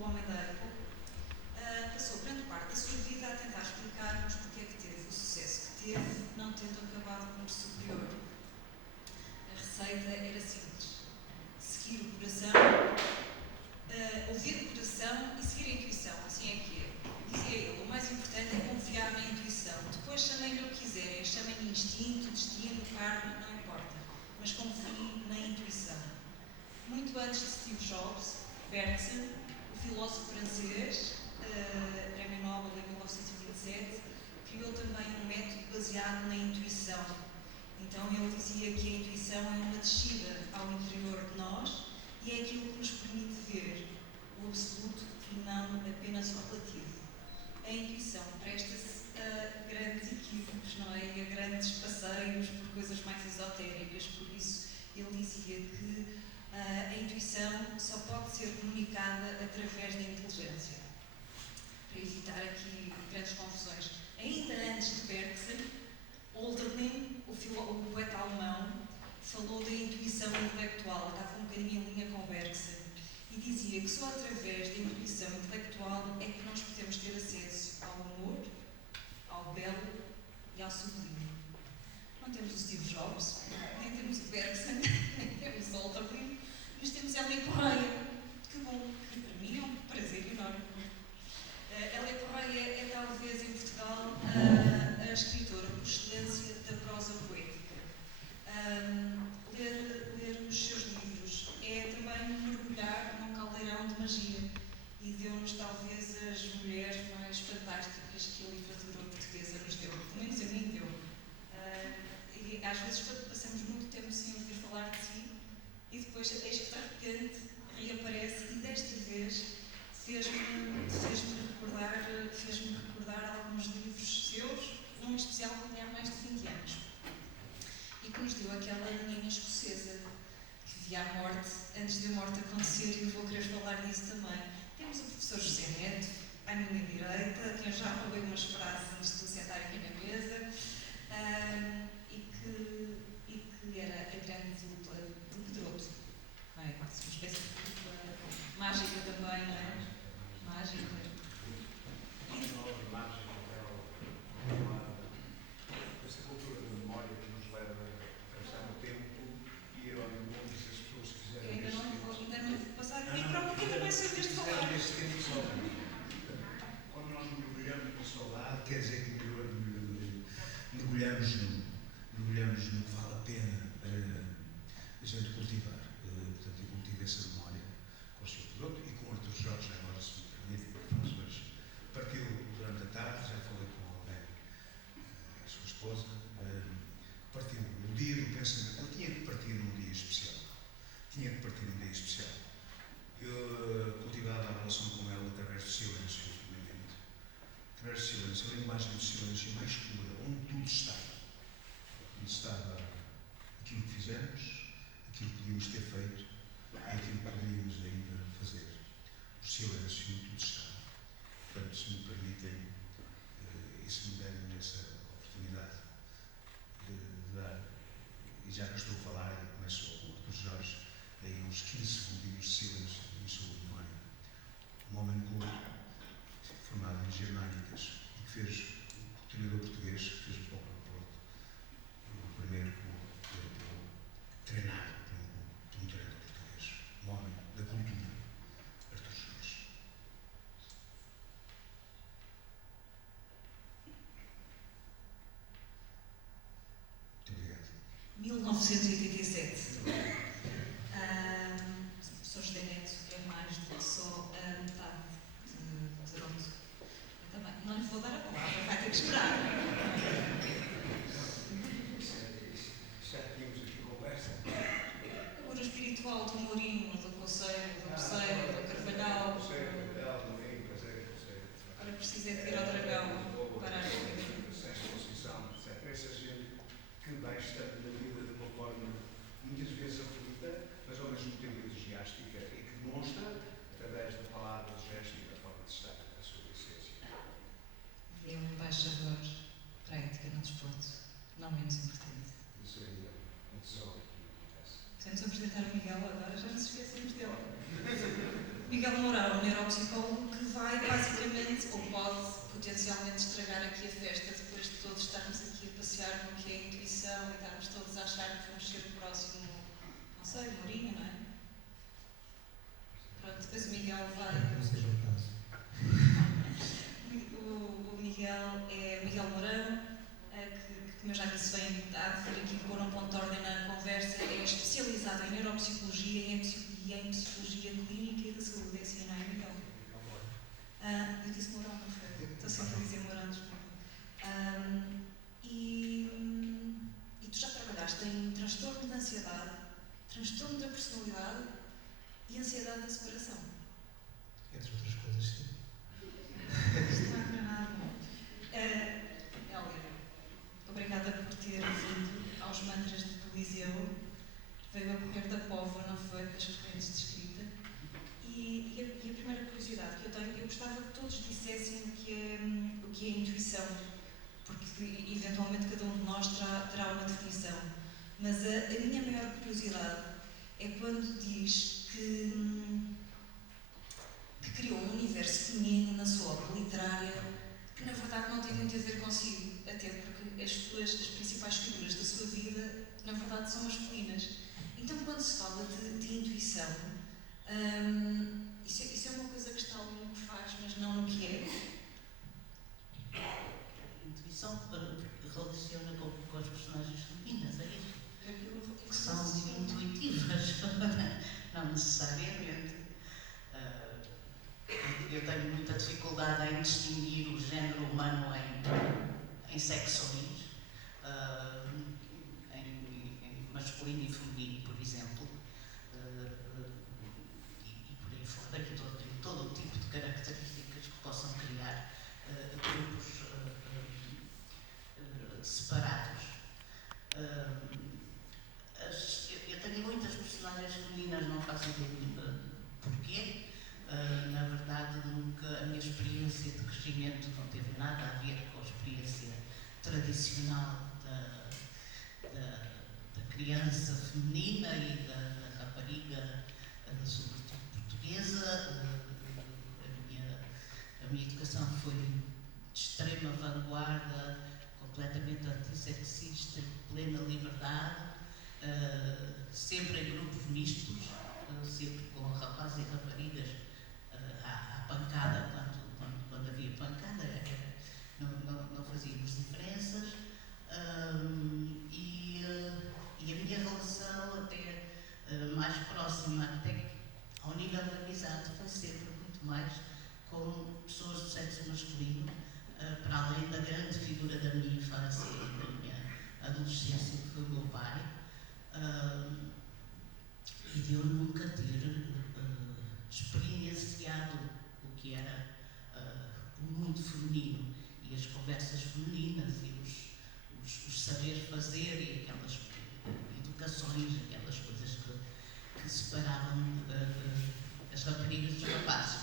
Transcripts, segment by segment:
o homem da Apple, passou grande parte da sua vida a tentar explicar-nos porque é que teve o sucesso que teve, não tendo acabado como superior. A receita era simples: seguir o coração, ouvir o coração e seguir a intuição. Assim é que é. Dizia ele: o mais importante é confiar na intuição. Depois chamem-lhe o que quiserem, chamem-lhe instinto, destino, karma, não importa. Mas confiem na intuição. Muito antes de Steve Jobs, Bergson, o filósofo francês, Prémio Nobel em 1927, criou também um método baseado na intuição. Então ele dizia que a intuição é uma descida ao interior de nós e é aquilo que nos permite ver o absoluto e não apenas o relativo. A intuição presta-se a grandes equívocos, não é? E a grandes passeios por coisas mais esotéricas. Por isso ele dizia que a intuição só pode ser comunicada através da inteligência. Para evitar aqui grandes confusões. Ainda antes de Bergson, Hölderlin, o poeta alemão, falou da intuição intelectual, estava um bocadinho em linha com Bergson, e dizia que só através da intuição intelectual é que nós podemos ter acesso ao amor, ao belo e ao sublime. Não temos o Steve Jobs, nem temos o Bergson, nem temos o Hölderlin, mas temos Hélia Correia. Que bom, que para mim é um prazer enorme. Hélia Correia é talvez em Portugal a escritora por excelência da prosa poética. Ler os seus livros é também mergulhar num caldeirão de magia e deu-nos talvez as mulheres mais fantásticas que a literatura portuguesa nos deu, pelo menos a mim deu. E às vezes passamos muito tempo sem ouvir falar de si e depois eis que de repente reaparece e desta vez fez-me recordar alguns livros seus, um especial que tinha há mais de 20 anos e que nos deu aquela menina escocesa que via a morte antes de a morte acontecer, e eu vou querer falar disso também. Temos o professor José Neto à minha direita, que eu já roubei umas frases antes de sentar aqui na mesa, e que era a grande dupla do Pedroto. Não é? Uma espécie de dupla mágica também, não é? Mágica. Esta cultura da memória que nos leva a pensar no tempo e ironicamente se as pessoas quiserem. Ainda não vou passar o micrófono porque também sou vez de falar. Neste tempo só. Quando nós mergulhamos na saudade, quer dizer que mergulhamos no que vale a pena a gente cultivar. Portanto, eu cultivo essa memória com o Sr. Pedroto e com o Artur Jorge, agora se me permite, mas partiu durante a tarde, já falei com alguém, a sua esposa, partiu no dia do pensamento. Ele tinha que partir num dia especial. Eu cultivava a relação com ela através do silêncio, ultimamente. Através do silêncio, a linguagem do silêncio mais pura, onde tudo está. Onde estava aquilo que fizemos, aquilo que podíamos ter feito e aquilo que poderíamos ainda fazer. O silêncio, tudo está. Portanto, se me permitem, e se me derem essa oportunidade de dar, e já que estou a falar, eu começo com o Artur Jorge, aí uns 15 segundinhos de silêncio em sua memória. Um homem culto, formado em germânicas, e que fez o treinador português, que fez o Futebol Clube do Porto, o primeiro europeu, treinado por um treinador português, um homem da cultura, Artur Jorge. Muito obrigado. 1987. O professor José Neto é mais do que só a metade de Pedroto. Também. Não lhe vou dar a palavra, vai neuropsicólogo que vai basicamente, ou pode potencialmente estragar aqui a festa depois de todos estarmos aqui a passear com o que é a intuição e estarmos todos a achar que vamos ser o próximo, não sei, Mourinho, não é? Pronto, depois o Miguel vai. Não seja o caso. O Miguel é Miguel Mourão, que, como eu já disse, vem a vir aqui pôr um ponto de ordem na conversa, é especializado em neuropsicologia e em psicologia clínica e da saúde. É assim, não é, Miguel? Eu disse Mourão, não foi? Estou sempre a dizer Mourão, desculpa. E tu já trabalhaste em transtorno de ansiedade, transtorno da personalidade e ansiedade da separação. Entre outras coisas, sim. Isto não é para nada. Hélia, obrigada por ter vindo aos mantras do Coliseu. Veio a correr da póvoa, não foi? Das correntes de escrita. E a primeira curiosidade que eu tenho, eu gostava que todos dissessem o que é intuição, porque eventualmente cada um de nós terá uma definição. Mas a minha maior curiosidade é quando diz que criou um universo feminino na sua obra literária que na verdade não tem muito a ver consigo, até porque as principais figuras da sua vida na verdade são masculinas. Então quando se fala de intuição, isso é uma coisa que está ali no que faz, mas não no que é. Intuição relaciona com as personagens femininas, é isso? Que são intuitivas, não necessariamente. Eu tenho muita dificuldade em distinguir o género humano em secções, em masculino e feminino, por exemplo, e por aí fora, em todo o tipo de características que possam criar grupos separados. Eu tenho muitas personagens femininas, não faço ideia porquê. Na verdade, nunca a minha experiência de crescimento não teve nada a ver com a experiência tradicional da criança feminina e da rapariga, sobretudo portuguesa. A minha educação foi de extrema vanguarda, completamente antissexista, plena liberdade, sempre em grupos mistos, sempre com rapazes e raparigas à pancada, quando havia pancada, não fazíamos diferenças, e a minha relação até mais próxima, até ao nível da amizade, foi sempre muito mais com pessoas do sexo masculino, para além da grande figura da minha infância e da minha adolescência, que foi o meu pai, e de eu nunca ter experienciado o que era o mundo feminino e as conversas femininas e os saber fazer e aquelas educações, aquelas coisas que separavam as raparigas dos rapazes.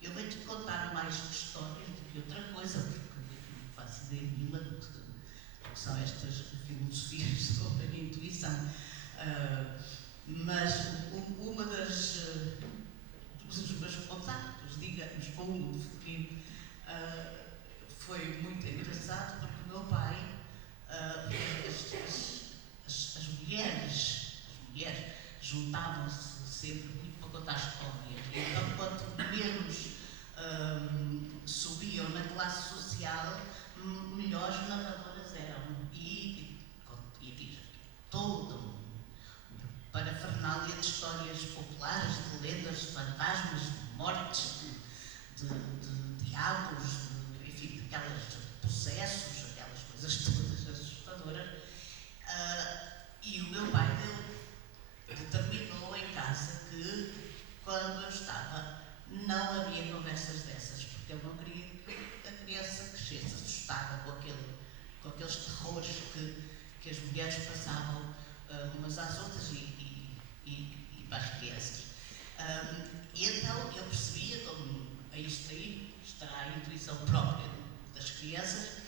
Eu venho-te contar mais histórias do que outra coisa, porque não faço ideia nenhuma do que são estas filosofias sobre a intuição. Mas uma dos meus contactos, digamos, com o mundo feminino foi muito engraçado, porque o meu pai, as mulheres juntavam-se sempre muito para contar histórias. Então, quanto menos subiam na classe social, melhores narradoras eram. E todo um parafernália de histórias populares, de lendas, de fantasmas, de mortes, de diabos, enfim, aquelas possessos, aquelas coisas todas assustadoras. E o meu pai determinou em casa que, quando eu estava, não havia conversas dessas, porque eu não queria que a criança crescesse assustada com aqueles terrores que as mulheres passavam umas às outras e para as crianças. E então eu percebia, como isto aí estará a intuição própria das crianças,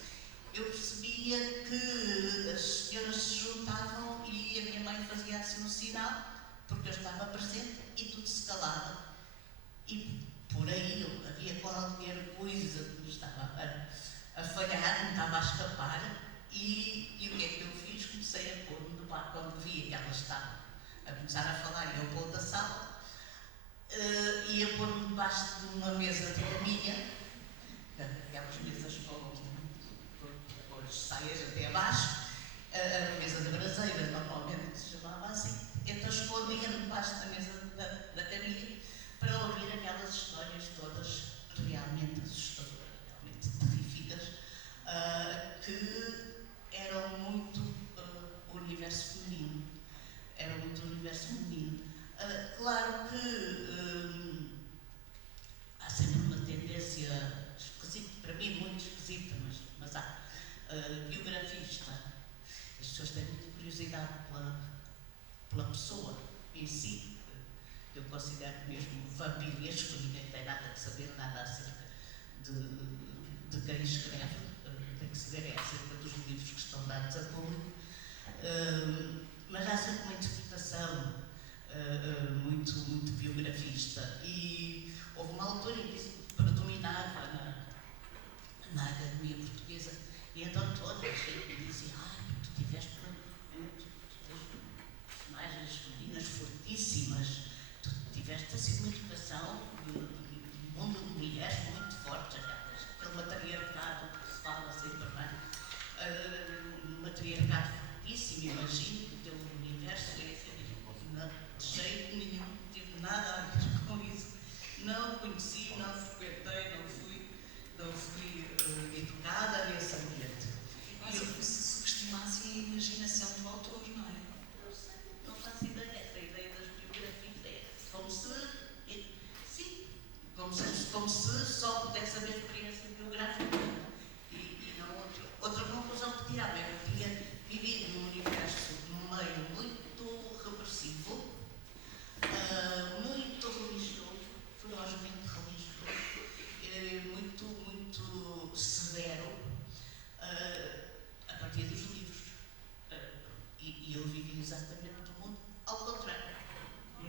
eu percebia que as senhoras se juntavam e a minha mãe fazia assim um sinal, porque eu estava presente. estava a escapar e o que é que eu fiz? Comecei a pôr-me debaixo, quando vi que ela estava a começar a falar e eu pôr da sala, ia pôr-me debaixo de uma mesa de caminha, aquelas mesas com as saias até abaixo, a mesa de braseira, normalmente se chamava assim. Então escondia-me debaixo da mesa da caminha para ouvir aquelas histórias todas realmente assustadoras, realmente terríficas, que eram muito o universo feminino. Eram muito o universo feminino. Claro que há sempre uma tendência esquisita, para mim muito esquisita, mas há. Biografista. As pessoas têm muita curiosidade pela pessoa em si. Eu considero mesmo vampiresco, ninguém tem nada a saber, nada acerca de quem escreve, tem que saber acerca dos livros que estão dados a público. Mas há sempre uma interpretação muito biografista. E houve uma altura em que isso predominava na Academia Portuguesa. E então todas diziam, tu tiveste personagens femininas fortíssimas, tu tiveste assim uma educação de mundo de mulheres muito forte, aquele matriarcado que se fala sempre, não é? Um matriarcado fortíssimo, imagino, o teu universo de jeito nenhum, não tive nada a ver com isso, não conheci, não frequentei, não fui educada nesse ambiente. Quase como se subestimasse a imaginação do autor, não é? Não faço ideia, essa ideia das biografias é como se só pudesse haver experiência biográfica e não outra conclusão que tirava. Eu tinha vivido num universo, num meio muito repressivo, muito religioso, ferozmente religioso, muito severo, a partir dos livros. E eu vivi exatamente do mundo ao contrário.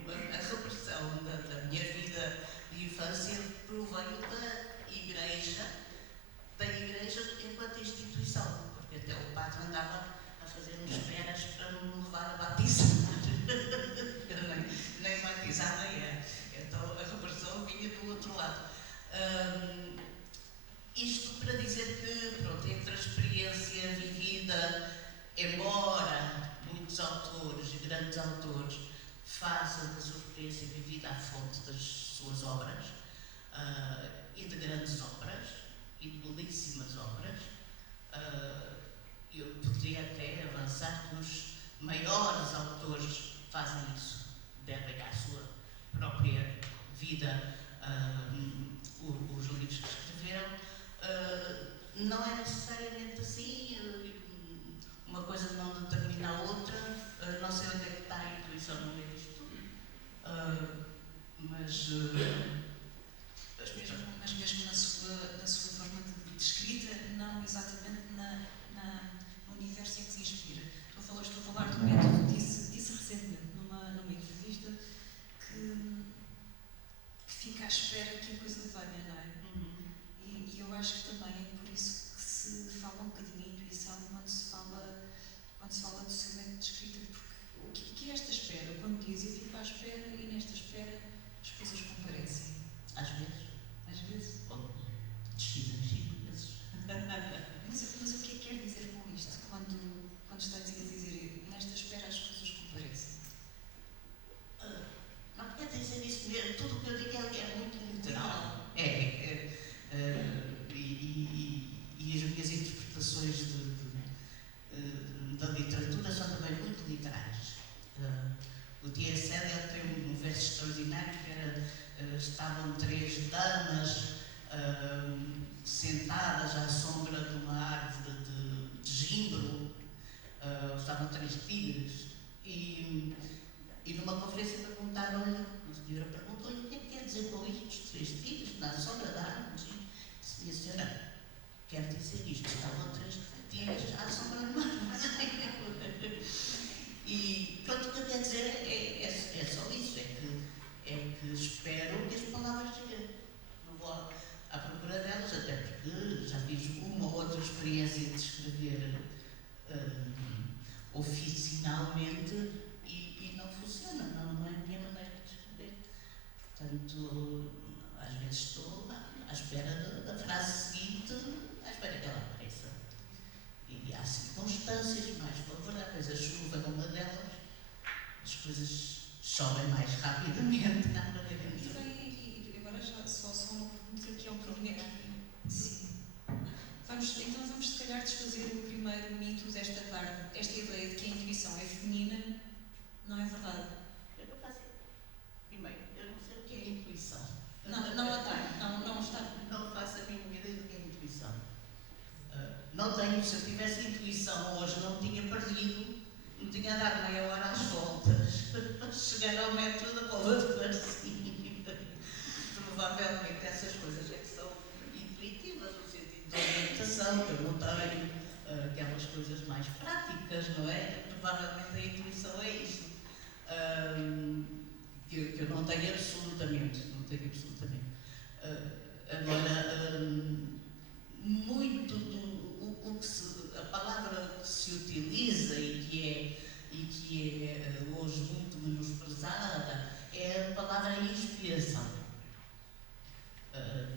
A repressão da minha vida de infância proveio da igreja enquanto instituição, porque até o padre andava a fazer-me esperas para me levar a batizar. Eu nem batizada era. Então a repressão vinha do outro lado. Isto para dizer que, pronto, entre a experiência vivida, embora muitos autores, grandes autores, façam da sua experiência vivida a fonte das suas obras, e de grandes obras, e de belíssimas obras, eu poderia até avançar que os maiores autores fazem isso, devem à sua própria vida, os livros que escreveram. Não é necessariamente assim, uma coisa não determina a outra, não sei onde é que está a intuição no meio disto tudo, mas mesmo na sua forma de escrita, não exatamente no universo em que se inspira. Estou a falar do método, disse recentemente numa entrevista que fica à espera que a coisa venha, não é? E eu acho que também é por isso que se fala um bocadinho de intuição quando se fala do seu método de escrita, porque o que é esta espera? Quando diz eu fico à espera e nesta espera as coisas comparecem. às vezes, desfiz em 5 vezes. Mas o que é que quer dizer com isto? Quando está a dizer nesta espera as coisas comparecem? Não quer dizer isso mesmo, tudo o que eu digo é muito literal. E as minhas interpretações da literatura são também muito literais. O T.S. Eliot tem um verso extraordinário que era estavam 3 damas sentadas à sombra de uma árvore de gimbro, estavam 3 tigres e numa conferência perguntaram-lhe, a senhora perguntou-lhe o que é que quer dizer com isto, os 3 tigres na sombra da árvore. Disse, minha senhora, quer dizer isto, estavam 3 tigres à sombra de uma árvore. E pronto, o que eu quero dizer é só isso, é que espero que as palavras cheguem. Não vou à procura delas, até porque já fiz uma ou outra experiência Portanto, às vezes estou à espera da frase seguinte, à espera que ela apareça. E há circunstâncias mais favoráveis. A chuva é uma delas, as coisas chovem mais rapidamente. E agora já só uma pergunta que é um bocadinho aqui. Sim. Então vamos se calhar desfazer o primeiro mito desta tarde. Esta ideia de que a intuição é feminina não é verdade. Eu não faço. Primeiro, eu não sei o que é intuição. Não a tenho, não está. Não faço a mínima ideia do que é intuição. Não tenho, se eu tivesse intuição hoje, não tinha perdido, não tinha dado meia hora às voltas para chegar ao metro da Póvoa de Varzim. Provavelmente essas coisas é que são intuitivas, no sentido da orientação, que eu não tenho, aquelas coisas mais práticas, não é? Provavelmente a intuição é isso. Que eu não tenho absolutamente. Agora, muito a palavra que se utiliza e que é hoje muito menosprezada é a palavra inspiração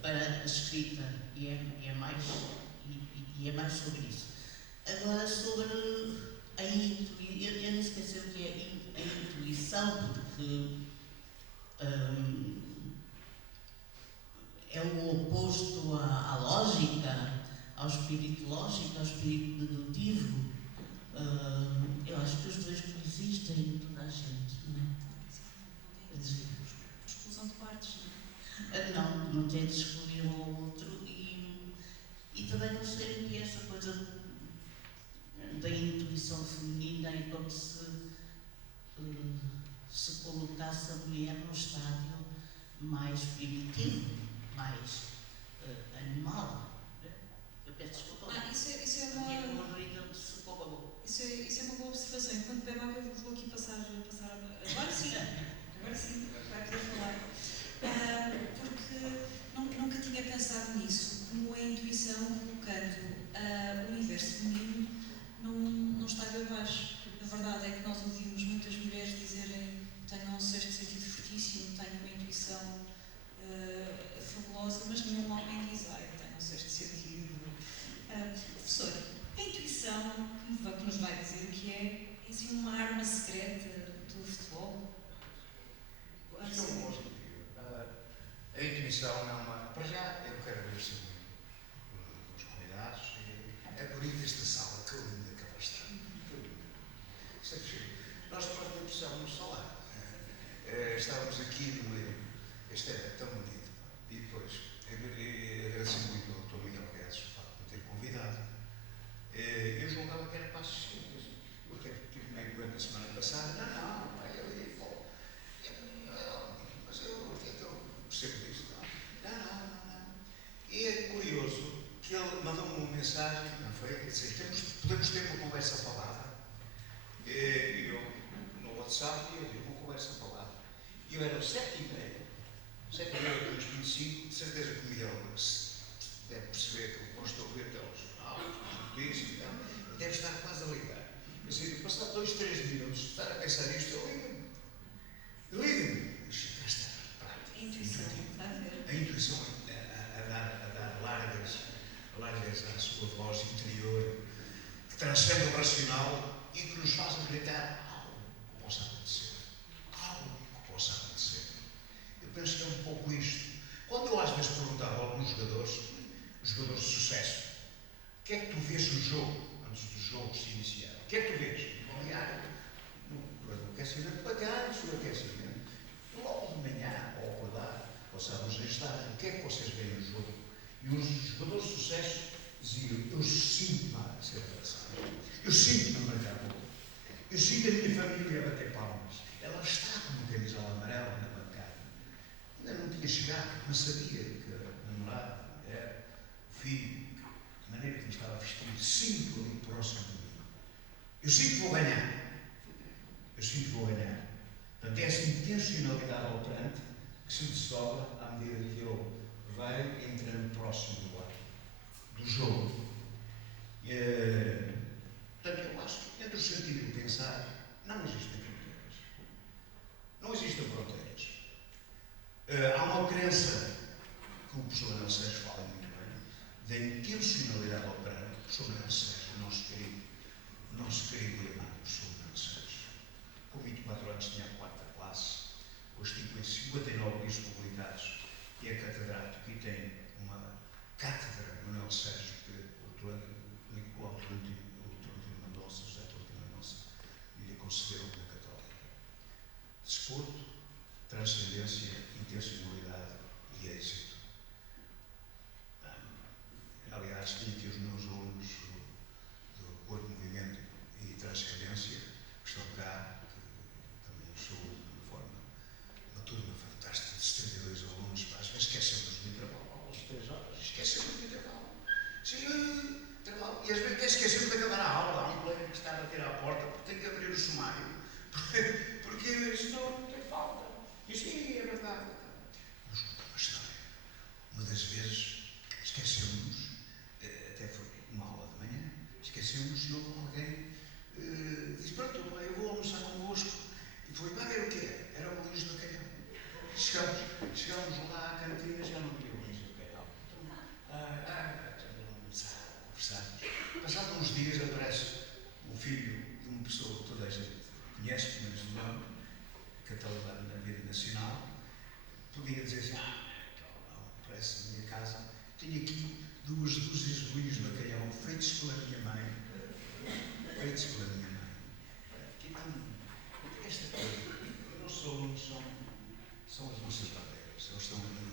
para a escrita e é mais sobre isso. Agora, sobre a intuição, eu não esqueci o que é a intuição, porque é o oposto à lógica, ao espírito lógico, ao espírito dedutivo. Eu acho que os dois coexistem em toda a gente, não é? Exclusão de partes, Não tem de excluir o outro e também não sei o que é essa coisa da intuição feminina e como se colocasse a mulher num estádio mais primitivo, mais animal. Eu peço desculpa. Isso é uma boa observação. Enquanto bebe água, eu vou aqui passar. Agora sim, vai poder falar. Porque nunca tinha pensado nisso, como a intuição colocando o universo feminino num estádio abaixo. A verdade é que nós ouvimos muitas mulheres dizerem: tenho um sexto sentido fortíssimo, tenho uma intuição fabulosa, mas nenhum homem diz: tenho um sexto sentido. Professor, a intuição que nos vai dizer o que é assim uma arma secreta do futebol? Acho que é um bom desafio. A intuição é uma. Para já, eu quero agradecer muito os convidados. É bonita esta sala, que linda que ela está. Isto é giro. Nós, para a impressão, vamos falar. Estávamos aqui no meio. Isto é tão bonito. E depois, agradeço muito ao Dr. Miguel Guedes o facto de me ter convidado. Eu julgava que era para assistir, porque tive meio doente a semana passada. Não, vai ali, pô. Mas eu percebo disso. Não. E é curioso que ele mandou-me uma mensagem, não foi? Quer dizer, podemos ter uma conversa falada. Eu, no WhatsApp, eu tive uma conversa falada. E eu era 7h30, 7h25, de certeza que o Miguel deve perceber que eu estou a ver até aos jornais, disso e tal, deve estar quase a ligar. Mas se passar 2-3 minutos de estar a pensar nisto, eu ligo-me. Cá está, prática. A intuição, está a ver? A intuição a dar largas à sua voz interior, que transcende o racional e que nos faz acreditar algo que possa acontecer. Eu penso que é um pouco isto. Quando eu às vezes perguntava a alguns jogadores de sucesso, o que é que tu vês no jogo, antes do jogo se iniciar? O que é que tu vês? No aquecimento bacana, no aquecimento. Logo de manhã, ao acordar, passávamos a estar. O que é que vocês veem no jogo? E os jogadores de sucesso diziam: eu sinto-me a ser abraçado. Eu sinto-me a marcar gol. Eu sinto a minha família a bater palmas. Ela está com uma camisola amarela na bancada. Ainda não tinha chegado, não sabia que a namorada, a mulher, o filho, de maneira que me estava vestido, sinto ali próximo de mim. Eu sinto que vou ganhar. Portanto, é essa intencionalidade operante que se desdobra à medida que eu venho entrando próximo do jogo. Portanto, eu acho que entre o sentido de pensar, não existem fronteiras. Há uma crença que o professor Manuel Sérgio fala muito bem, da intencionalidade operária. O professor Manuel Sérgio, o nosso querido e amado professor Manuel Sérgio, com 24 anos tinha a 4ª classe, hoje tem 59 livros publicados e é catedrático e tem uma cátedra, Manuel Sérgio, que o autor Tolentino Mendonça, José Tolentino Mendonça, lhe concedeu na Católica. Desporto, transcendência, intencionalidade e êxito. Aliás, tinha aqui os meus alunos do Corpo, Movimento e Transcendência, que estão cá, que também sou de uma forma, uma turma fantástica de 72 alunos, às vezes esquecemos do intervalo, às 3 horas, esquecemos do intervalo. Sim, intervalo. E às vezes até esquecemos de acabar a aula, há um colega que está a bater à porta, porque tem que abrir o sumário, porque senão não tem falta. E sim, é verdade. Vou escutar uma história. Uma das vezes esquecemos, até foi uma aula de manhã, esquecemos e alguém disse: pronto, eu vou almoçar convosco. E foi: vai ver o que é? Era o Luís do Bacalhau. Chegámos lá à cantina, já não havia o Luís do Bacalhau. Já conversámos. Passados uns dias aparece o filho de uma pessoa que toda a gente conhece, pelo menos de nome, catalogado na vida nacional. Podia dizer assim: não, parece a minha casa. Tenho aqui 2 dúzias de Luís de Bacalhau feitos pela minha mãe. Esta coisa, os nossos alunos são as nossas bandeiras. Eles estão aqui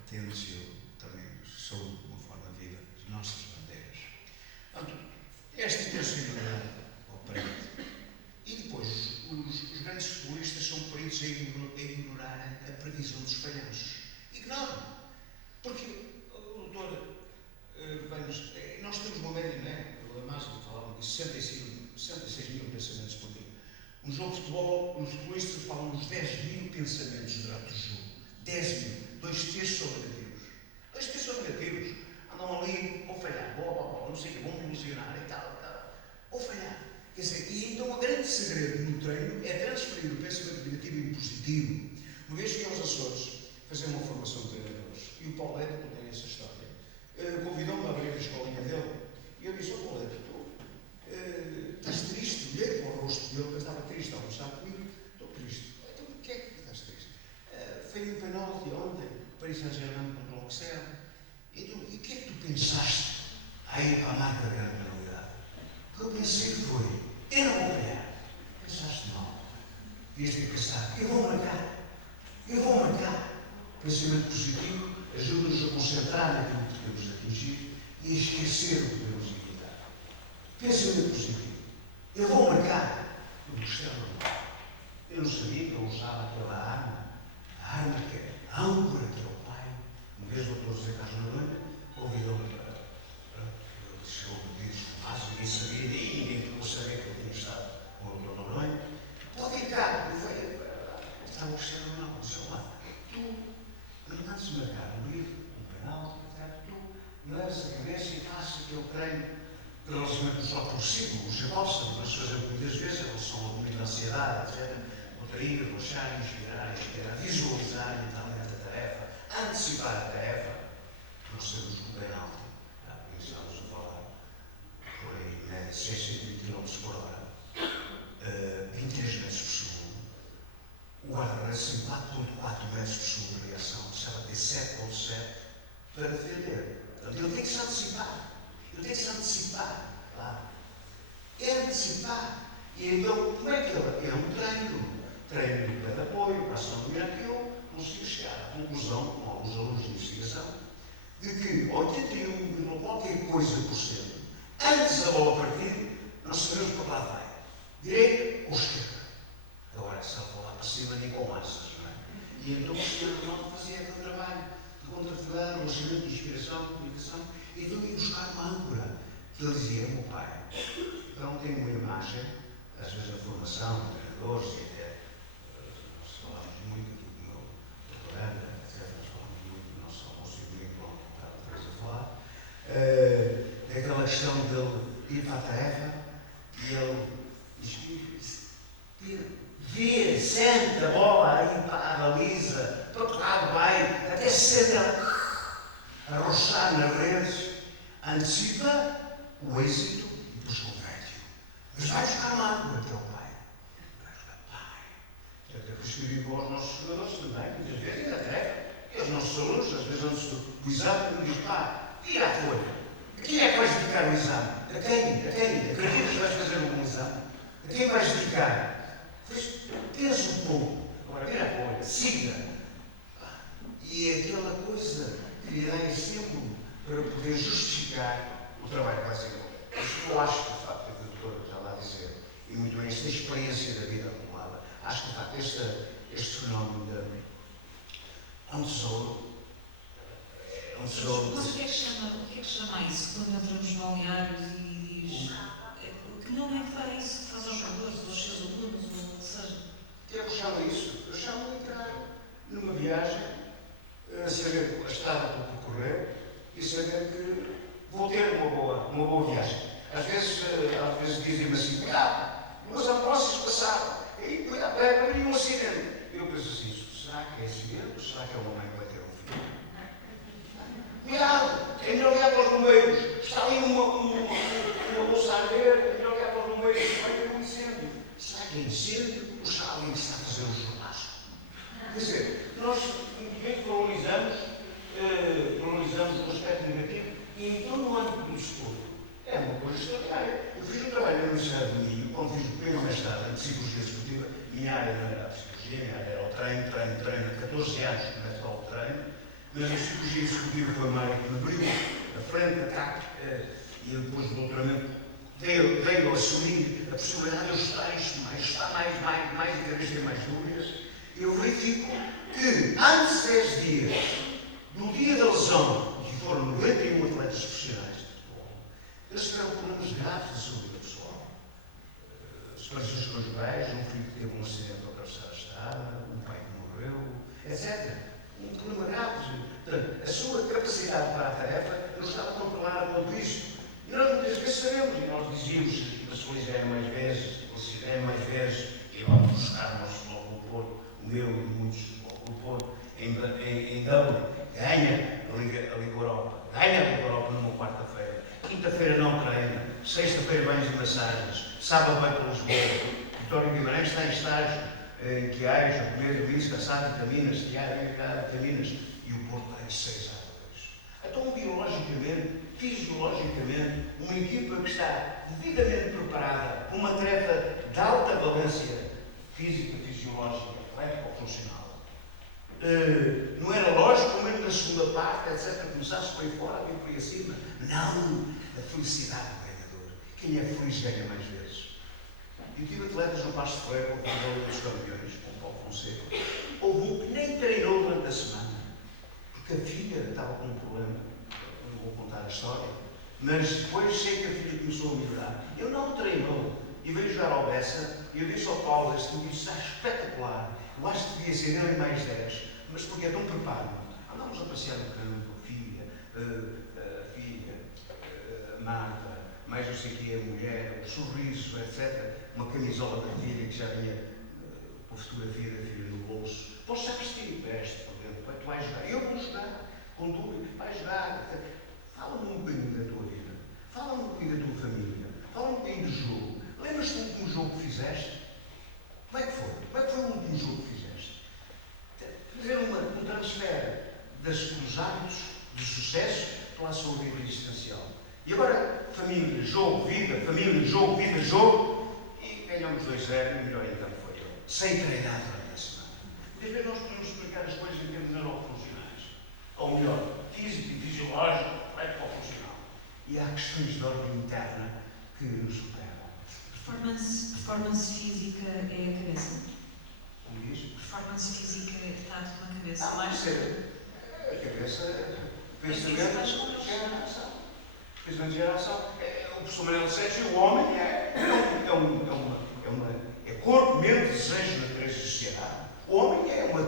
atentos e eu também sou, de uma forma viva, as nossas bandeiras. Portanto, esta intencionalidade operante. E depois, os grandes futebolistas são peritos a ignorarem a previsão dos falhanços. Ignoram. Porque o doutor nós temos uma média, não é? O Damásio falava de 66 mil pensamentos por dia. Um jogo de futebol, os futebolistas falam uns 10 mil pensamentos durante o jogo. 10 mil. 2/3 são negativos. 2/3 são negativos. Andam ali, vou falhar, não sei o que, vão me ilusionar e tal. Vou falhar. Quer dizer, e então o grande segredo no treino é transferir o pensamento negativo em positivo. Uma vez que aos Açores fazer uma formação de treinadores, e o Paulo Leite, contei essa história, convidou-me a abrir a escolinha dele, e eu disse: Paulo Leite, tu estás triste? Olhei para o rosto dele, mas estava triste, estava a almoçar comigo, estou triste. Então, o que é que estás triste? Foi um penalti ontem, Paris Saint-Germain contra o Auxerre, e o que é que tu pensaste aí para a marca da grande penalidade? O que eu pensei foi: eu não vou ganhar. Pensaste mal. Devias ter pensado: eu vou marcar. Pensamento positivo ajuda-nos a concentrar naquilo que queremos atingir e a esquecer o que queremos evitar. Pensamento positivo: eu vou marcar. Eu gostava muito. Eu não sabia que eu usava aquela arma, a arma que é a âncora, que é o pai. Uma vez o doutor José Carlos Noronha convidou-me para. Ele chegou a pedir fumaça, ninguém sabia, ninguém ficou a saber que eu tinha estado com o doutor Noronha. Pode ir cá. Estava Cristiano Ronaldo, disse: lá, tu, antes de marcar um livro, um penal, tu levas a cabeça e fazes aquele treino de relacionamento só consigo, os gostam, mas fazemos muitas vezes, em relação a muita ansiedade, etc. Contrair, relaxar, inspirar, visualizar mentalmente a tarefa, antecipar a tarefa. Nós sabemos que o penalti, começámos a falar, por aí, média 620 km por hora, 23 metros por segundo. O guarda-redes em 4.4 metros por segundo de reação, deixava de ter 7.7 para defender. Portanto, ele tem que se antecipar. Claro. É antecipar. E então, como é que ele? É um treino de apoio, para a ação do eu consigo chegar à conclusão, com alguns alunos de investigação, de que 81, qualquer coisa por cento, antes da bola partir, nós sabemos para lá vai. Direita ou esquerda. Agora, se ele falar para cima, nem com massas, não é? E então o Cristiano Ronaldo fazia aquele trabalho de contrafilhar, relacionamento de inspiração, de comunicação, e então ia buscar uma âncora que ele dizia: meu pai. Então tem uma imagem, às vezes a formação, de treinadores, e até nós falamos muito aqui com o meu doutorando, etc. Nós falamos muito do nosso almoço e domingo, como estava depois a falar, daquela questão dele ir para a tarefa e ele diz: vira, sente a bola aí para a baliza, para a roçar nas redes, antecipa o êxito e depois converte-o. Mas vai buscar uma água até ao pai. Vai buscar pai. É por isso que eu digo aos nossos jogadores também, muitas vezes, ainda tarefa, e aos nossos alunos, às vezes antes do exame, eu digo, pá, tira a folha. A quem é que vais dedicar o exame? A quem? A quem? Acreditas que vais fazer um exame? A quem vais dedicar? Pensa um pouco. Agora, vira a folha, siga. E é aquela coisa que lhe dá exemplo para poder justificar o trabalho que vai ser feito. Isso eu acho que, de facto, a doutora já lá dizer, e muito bem, esta experiência da vida acumulada, acho que, de facto, este fenómeno é um tesouro. É um tesouro. Mas o que é que chama isso quando entra nos balneários e diz que não é que faz isso, que faz aos jogadores, aos seus alunos, ou seja. Eu chamo isso? Eu chamo de entrar numa viagem, saber a estrada para percorrer e saber que vou ter uma boa viagem. Às vezes dizem-me assim, cuidado, meus ambrosios passaram, e cuidado, vai haver um acidente. Eu penso assim, será que é acidente ou será que é uma mãe que vai ter um filho? Cuidado, é melhor olhar para os bombeiros, está ali uma bolsa a arder, é melhor olhar para os bombeiros, vai ter um incêndio. Será que é incêndio ou será alguém que está a fazer um churrasco? Quer dizer, nós muito bem valorizamos o aspecto negativo e então no âmbito do desporto é uma coisa extraordinária. Eu fiz um trabalho na Universidade do Minho, onde fiz o primeiro mestrado em psicologia desportiva. Minha área não era a psicologia, minha área era o treino, há 14 anos que começo ao treino, mas a psicologia desportiva foi uma área que me abriu a frente, ataque, e depois do doutoramento veio a assumir a possibilidade de ajustar isto mais e cada vez ter mais dúvidas. Eu verifico que antes de 10 dias, no dia da lesão, que foram 91 atletas profissionais de futebol, eles tiveram problemas graves de saúde pessoal. Separações conjugais, um filho que teve um acidente ao atravessar a estrada, um pai que morreu, etc. Um problema grave. Portanto, a sua capacidade para a tarefa não estava controlada por isso. E nós muitas vezes sabemos, e nós dizíamos que as pessoas já mais vezes, e vamos buscar o nosso futebol do Porto, o meu e muitos do Porto, em Dublin, ganha a Liga Europa, numa quarta-feira, quinta-feira não treina, sexta-feira banhos e massagens, sábado vai para Lisboa, Vitória Guimarães está em estágio, em Quiais, a comer domingo, cansado, vitaminas, vitaminas, e o Porto vai de 6 a 2. Então, biologicamente, fisiologicamente, uma equipa que está devidamente preparada para uma tarefa de alta valência física, fisiológica, atlética ou funcional. Não era lógico, mesmo na segunda parte, etc., começasse por aí fora, vir por aí acima. Não! A felicidade do ganhador. Quem é feliz ganha mais vezes. Eu tive atletas no Pasto de Ferreira, com o Controle dos Campeões, com o Paulo Fonseca. Houve um que nem treinou durante a semana, porque a filha estava com um problema. Não vou contar a história, mas depois sei que a filha começou a melhorar. Ele não treinou e veio jogar ao Bessa. E eu disse ao Paulo: este vídeo está espetacular. Eu acho que devia ser ele e mais 10, mas porque é tão preparo. Andámos a passear no campo, a filha, a Marta, mais não sei o que, a mulher, o sorriso, etc. Uma camisola da filha que já tinha a fotografia da filha no bolso. Posso já vestir? Veste por dentro, tu vais jogar. Eu vou jogar, com dúvida, vais jogar. Fala-me um bocadinho da tua vida, fala-me um bocadinho da tua família, fala-me um bocadinho do jogo. Lembras-te do último jogo que fizeste? Como é que foi? Como é que foi o último jogo que fizeste? Fazer um transfer dos hábitos de sucesso para a sua vida existencial. E agora, família, jogo, vida, jogo, e ganhamos 2-0 e o melhor então foi ele. Sem treinar durante a semana. Às vezes nós podemos explicar as coisas em termos neurofuncionais. Ou melhor, físico e fisiológico, funcional. E há questões de ordem interna que nos superam. Performance física é a cabeça. Como diz? Performance física está tudo na cabeça. Mais cedo. A cabeça, pensamento, geração. O professor Manuel Sérgio, o homem é corpo, mente, desejo, natureza e sociedade. O homem é uma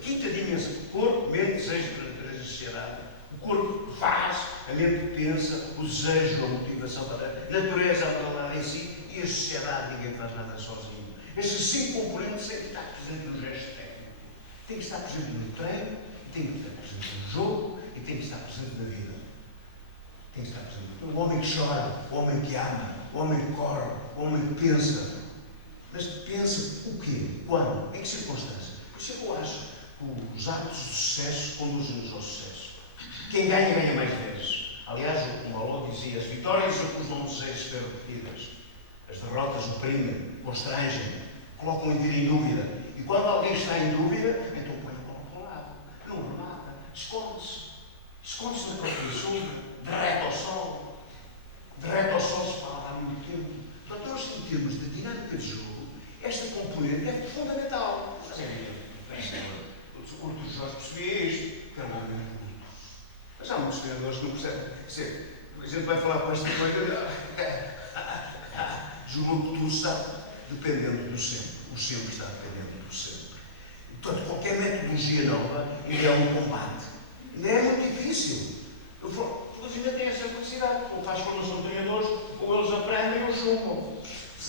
quinta dimensão. Corpo, mente, desejo, natureza e sociedade. O corpo faz, a mente pensa, o desejo, a motivação para a natureza, a vontade em si, e a sociedade, ninguém faz nada sozinho. Estes 5 componentes têm que estar presentes no gesto técnico. Tem que estar presente no treino, tem que estar presente no jogo, e tem que estar presente na vida. Tem que estar presente. O homem que chora, o homem que ama, o homem que corre, o homem que pensa. Mas pensa o quê? Quando? Em que circunstância? Por isso é que eu acho que os atos de sucesso conduzem-nos ao sucesso. Quem ganha, ganha mais vezes. Aliás, o Maló dizia, as vitórias acusam o desejo de ser repetidas. As derrotas oprimem, constrangem, colocam a vida em dúvida. E quando alguém está em dúvida, então põe o pão para o lado, não remata, esconde-se. Esconde-se na própria sombra, derrete ao sol se fala há muito tempo. Portanto, nós, em termos de dinâmica de jogo, esta componente é fundamental. Mas é evidente, o curto dos Jorge percebia isto, que é um homem muito curto. Mas há muitos treinadores que não percebem. A gente vai falar com esta coisa, julgam que tudo está dependendo do sempre. O sempre está dependendo do sempre. Portanto, qualquer metodologia nova ainda é um combate. Ainda é muito difícil. Inclusive tem essa felicidade. Ou faz formação de treinadores, ou eles aprendem ou julgam.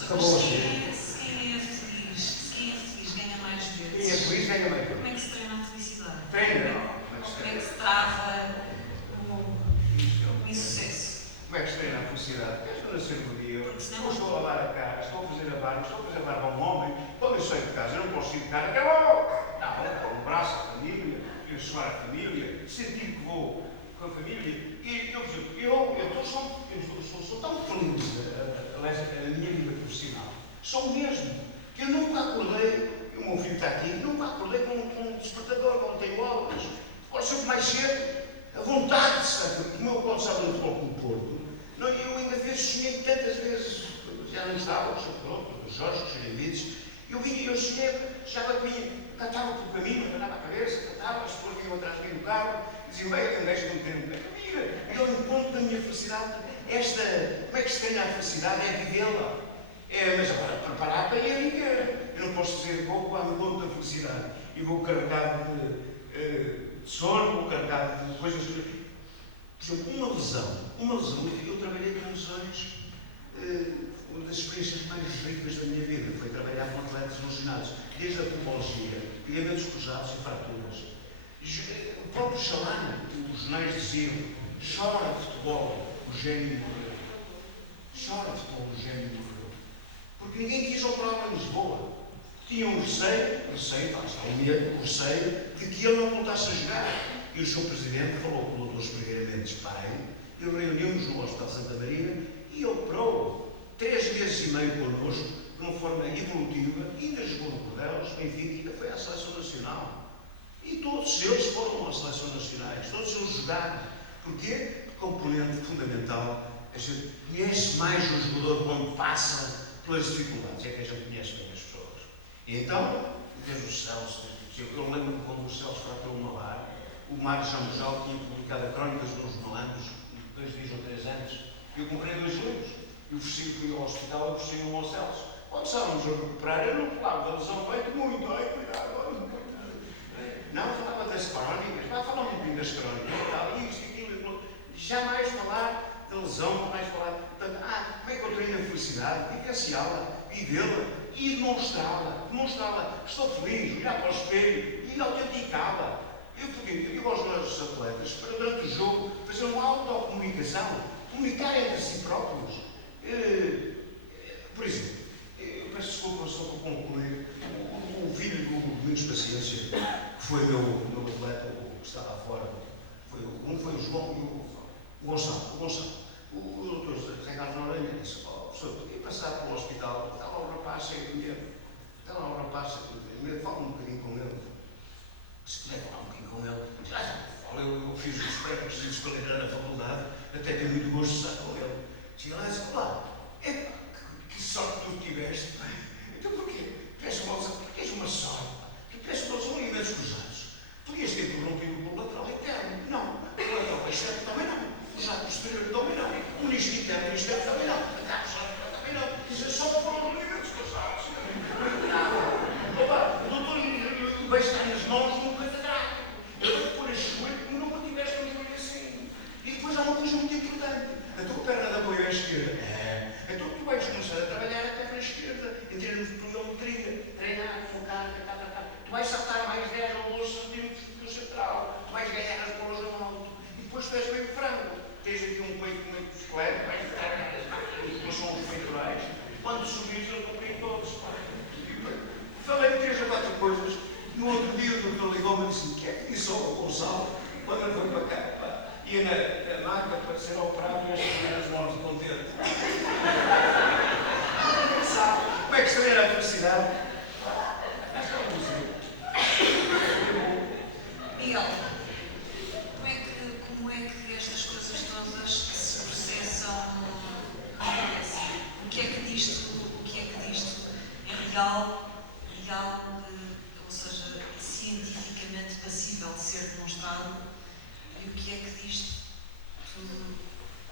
Acabou assim. Se quem é feliz ganha mais vezes. Quem é feliz ganha mais vezes. Como é que se treina a felicidade? Treina. Como é que se trava o insucesso? Como é que se treina a felicidade? Queres nascer no dia? Porque senão- Estou a lavar a cara, estou a fazer a barba a um homem. Quando eu saio de casa, eu não posso ir de cara, acabou! Não, vou um braço à família, eu soar a família, sentir que vou com a família. E eu sou tão feliz a minha vida profissional. Sou mesmo. Que eu nunca acordei, e o meu filho está aqui, nunca acordei com um despertador, quando tenho aulas. Agora, sempre mais cedo, a vontade, sabe? Como eu quando estava no Futebol Clube do Porto, não, eu ainda sonhei tantas vezes, já não estava, pronto, os Jorge, os Xeribites, eu sonhei, achava que vinha, cantava pelo caminho, cantava a cabeça, cantava, as pessoas vinham atrás de mim no carro, diziam, bem, um gajo não tem um tempo. E ao encontro da minha felicidade, como é que se ganha a felicidade? É vivê-la. Mas agora, preparar para ir a viver. Eu não posso dizer, vou ao encontro da felicidade e vou carregar de sono, vou carregar de coisas. Por exemplo, uma lesão, eu trabalhei com lesões, uma das experiências mais ricas da minha vida foi trabalhar com atletas lesionados, desde a pulmologia, ligamentos cruzados e fraturas. O próprio Chalana, os jornais diziam, chora futebol, o gênio morreu. Chora futebol, o gênio morreu. Porque ninguém quis operá-lo em Lisboa. Tinham um receio de que ele não voltasse a jogar. E o seu presidente falou com o Dr. Espregueira Mendes Pai, e reunimos no Hospital Santa Maria e operou 3 meses e meio connosco, de uma forma evolutiva, ainda jogou no Cordelos, Benfica, ainda foi à Seleção Nacional. E todos eles foram às Seleções Nacionais, todos eles jogaram. Porquê? Porque componente fundamental, a gente conhece mais o jogador quando passa pelas dificuldades, é que a gente conhece bem as pessoas. E então, desde o Celso, eu lembro-me quando o Celso fraturou uma lar, o Mário Jambujal tinha publicado a Crónicas dos Malandros, 2 dias ou 3 anos, e eu comprei 2 livros. Eu fui ao hospital e ofereci um ao Celso. Quando estávamos a recuperar, eu não falava da lesão bem muito, cuidado. Não, falava das crónicas, vai falar um pouquinho das crónicas, tal, isto, aquilo, jamais falar da lesão, jamais falar. Portanto, como é que eu treino a felicidade? Vivenciá-la, vivê-la e demonstrá-la. Estou feliz, olhar para o espelho e autenticá-la. Eu gosto dos atletas para, durante o jogo, fazer uma autocomunicação, comunicar entre si próprios. Por exemplo, eu peço desculpa só para concluir, o filho do Domingos Paciência, que foi meu atleta, que está lá fora, um foi o João e o Gonçalo. O doutor Ricardo Noronha disse, professor, podia passar pelo hospital, está lá o rapaz cheio de medo, fala um bocadinho com ele. Se puder falar um bocadinho com ele, eu fiz os pré-requisitos para entrar na faculdade, até tenho muito gosto de estar com ele. Chega lá e disse, olá, que sorte tu tiveste. Então porquê? Porque és uma sorte. Tu tiveste todos os ligamentos cruzados. Podias ter corrompido pelo lateral interno. Não. O lateral externo também não. O jato posterior também não. O menisco interno e o externo também não. A cápsula também não. Isso é só por ligamentos cruzados. O doutor vai estar nas mãos de um catedrático. Eu vou pôr a joelho como nunca tiveste um joelho assim. E depois há uma coisa muito importante. A tua perna de apoio à esquerda. Então tu vais começar a trabalhar a perna esquerda em termos de pliometria. Treinar, focar, Pedro ligou-me e disse: o que é que disse ao Gonçalo quando ele foi para cá? Pá, ia na maca para ser operado e as primeiras mãos de contente. Sabe como é que seria a felicidade? Miguel, como é que estas coisas todas se processam na cabeça? O que é que disto é real, ou seja, cientificamente passível de ser demonstrado, e o que é que disto tudo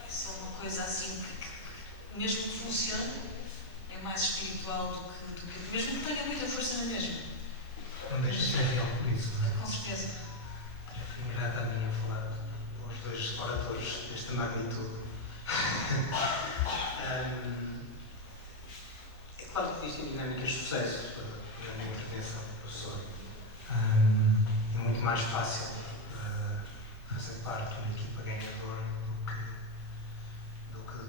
é só uma coisa assim que mesmo que funcione, é mais espiritual do que mesmo que tenha muita força na mesma. Não deixa de ser real por isso, não é? Com certeza. A primeira a mim a falar os dois oradores desta magnitude. É claro que existem dinâmicas de sucesso para a minha intervenção, professor. É muito mais fácil fazer parte de uma equipa ganhadora do que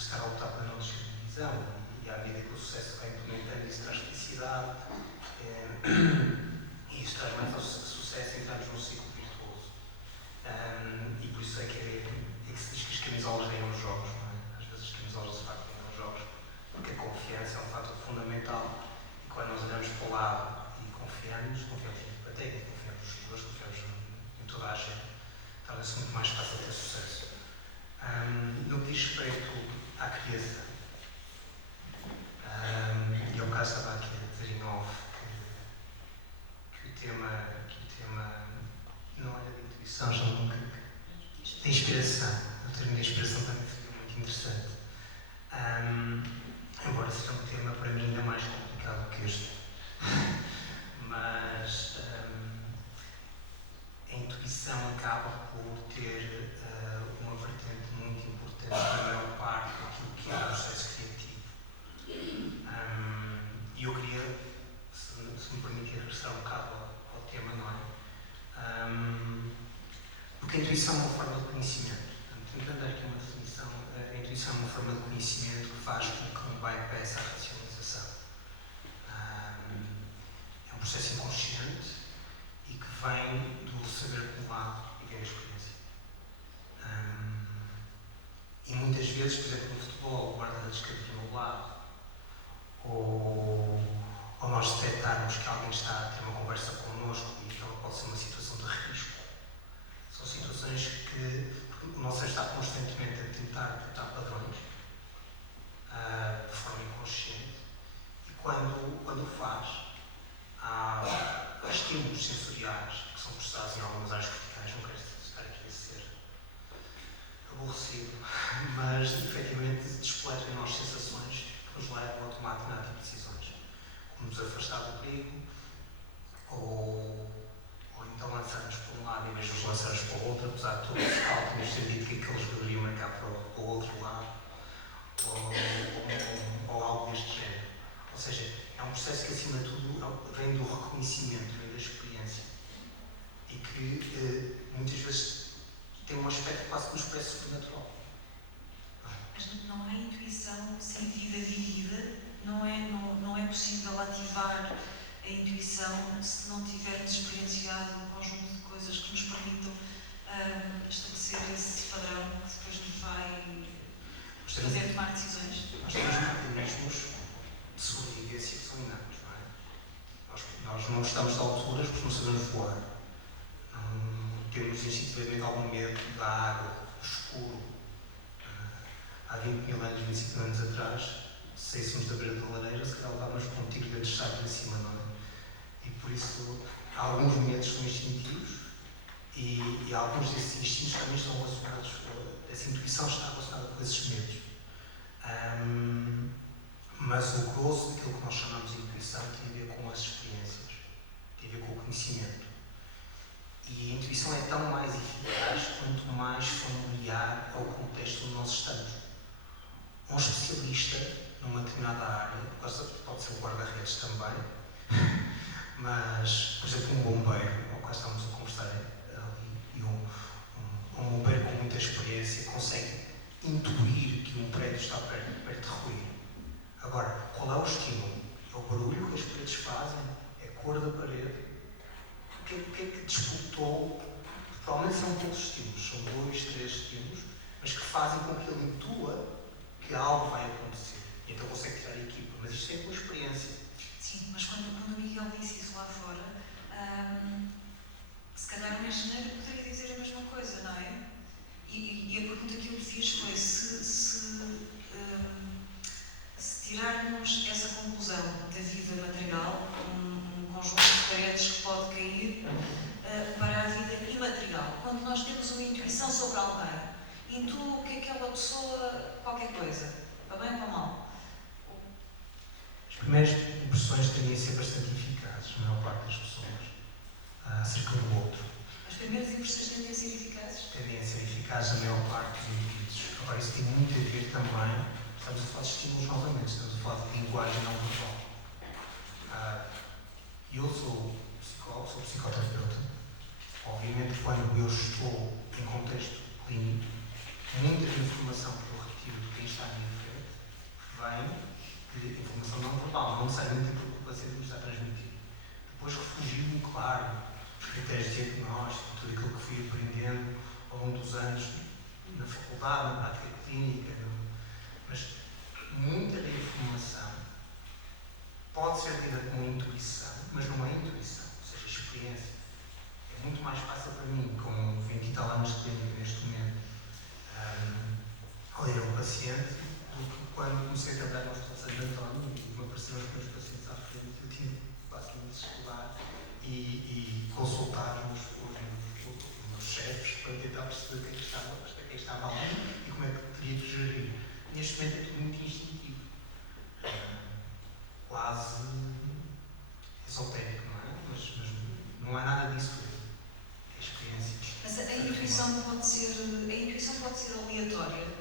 estar a lutar para não descer de divisão. E à medida que o sucesso vai implementando, isso traz felicidade. E isso traz mais sucesso e entramos num ciclo virtuoso. E por isso é que se diz que as camisolas ganham os jogos, não é? Às vezes as camisolas de facto ganham os jogos, porque a confiança é um fator fundamental. E quando nós olhamos para o lado e confiamos na equipa técnica, confiamos nos jogadores, confiamos em toda a gente, torna-se muito mais fácil ter sucesso. No que diz respeito à criança, e ao caso estava aqui a dizer em off que o tema não era de intuição, já nunca. De inspiração. O termo de inspiração também foi muito interessante. Embora seja um tema para mim ainda mais complicado que este. Mas a intuição acaba por ter uma vertente muito importante na maior parte daquilo que é o processo criativo. E eu queria, se me permitir, regressar um bocado ao tema, não é? Porque a intuição é uma forma de conhecimento. Tentando dar aqui uma definição, a intuição é uma forma de conhecimento que faz com que um bypass à racionalização. É um processo inconsciente e que vem do saber acumulado e vem da experiência. E muitas vezes, por exemplo, no futebol, o guarda-redes escadinha ao lado, ou nós detectarmos que alguém está a ter uma conversa connosco e que ela pode ser uma situação de risco. São situações que o nosso cérebro está constantemente a tentar detectar padrões de forma inconsciente, e quando o faz, há estímulos sensoriais que são processados em algumas áreas verticais. Não quero estar aqui a ser aborrecido, mas efetivamente despoleta em nós sensações que nos levam a tomar determinado tipo de decisões, como nos afastar do perigo, ou então lançar-nos para um lado em vez de nos lançarmos para o outro, apesar de todo o fiscal tínhamos ter dito que aqueles deveriam marcar para o outro lado, ou algo deste género. Ou seja, é um processo que, acima de tudo, vem do reconhecimento, vem da experiência, e que muitas vezes tem um aspecto quase que nos parece sobrenatural. Mas não há intuição sem vida vivida, não é possível ativar a intuição se não tivermos experienciado um conjunto de coisas que nos permitam estabelecer esse padrão que depois nos vai fazer tomar decisões. Nós temos mecanismos de sobrevivência que são inatos, não é? Nós não estamos de alturas porque não sabemos voar. Não temos instintivamente algum medo da água, do escuro. Há 20 mil anos, 25 anos atrás, se saíssemos da beira da lareira, se calhar levávamos com um tiro de saco em cima, não é? E por isso, alguns medos são instintivos e alguns desses instintos também estão relacionados, essa intuição está relacionada com esses medos. Mas o grosso daquilo que nós chamamos de intuição tem a ver com as experiências, tem a ver com o conhecimento. E a intuição é tão mais eficaz quanto mais familiar ao contexto onde nós estamos. Um especialista numa determinada área, pode ser um guarda-redes também, mas, por exemplo, um bombeiro, ao qual estamos a conversar ali, e um bombeiro com muita experiência consegue intuir que um prédio está perto de ruir. Agora, qual é o estímulo? É o barulho que as paredes fazem? É a cor da parede? O que é que disputou? Provavelmente são poucos estímulos, são 2, 3 estímulos, mas que fazem com que ele intua que algo vai acontecer. E então consegue tirar a equipa. Mas isto é pela experiência. Sim, mas quando o Miguel disse isso lá fora, se calhar um engenheiro poderia dizer a mesma coisa, não é? E a pergunta que eu lhe fiz foi se tirarmos essa conclusão da vida material, um conjunto de paredes que pode cair, para a vida imaterial. Quando nós temos uma intuição sobre alguém, intuo que aquela pessoa, qualquer coisa, para bem ou para mal. As primeiras impressões tendem a ser bastante eficazes, a maior parte das pessoas, acerca do outro. As primeiras impressões tendem a ser eficazes? Tendem a ser eficazes a maior parte dos indivíduos. Agora, isso tem muito a ver também, estamos a falar de estímulos novamente, estamos a falar de linguagem não verbal. Eu sou psicólogo, sou psicoterapeuta. Obviamente, quando eu estou em contexto clínico, muita da informação que eu retiro de quem está à minha frente vem de informação não verbal, não necessariamente aquilo que o paciente me está a transmitir. Depois refugio-me, claro, os critérios de diagnóstico, tudo aquilo que fui aprendendo ao longo dos anos na faculdade, na prática clínica, mas muita da informação pode ser tida como intuição, mas não é intuição, ou seja, experiência. É muito mais fácil para mim, com 20 e tal anos de clínica neste momento, ler a um paciente do que quando comecei a trabalhar no Hospital Santo António e me apareceram os meus pacientes à frente. Eu tive basicamente de estudar e consultar os meus chefes para tentar perceber o que é que estava ali e como é que teria de gerir. Neste momento é tudo muito instintivo, quase esotérico, não é? Mas não há nada disso. É experiência. Mas a intuição pode ser aleatória.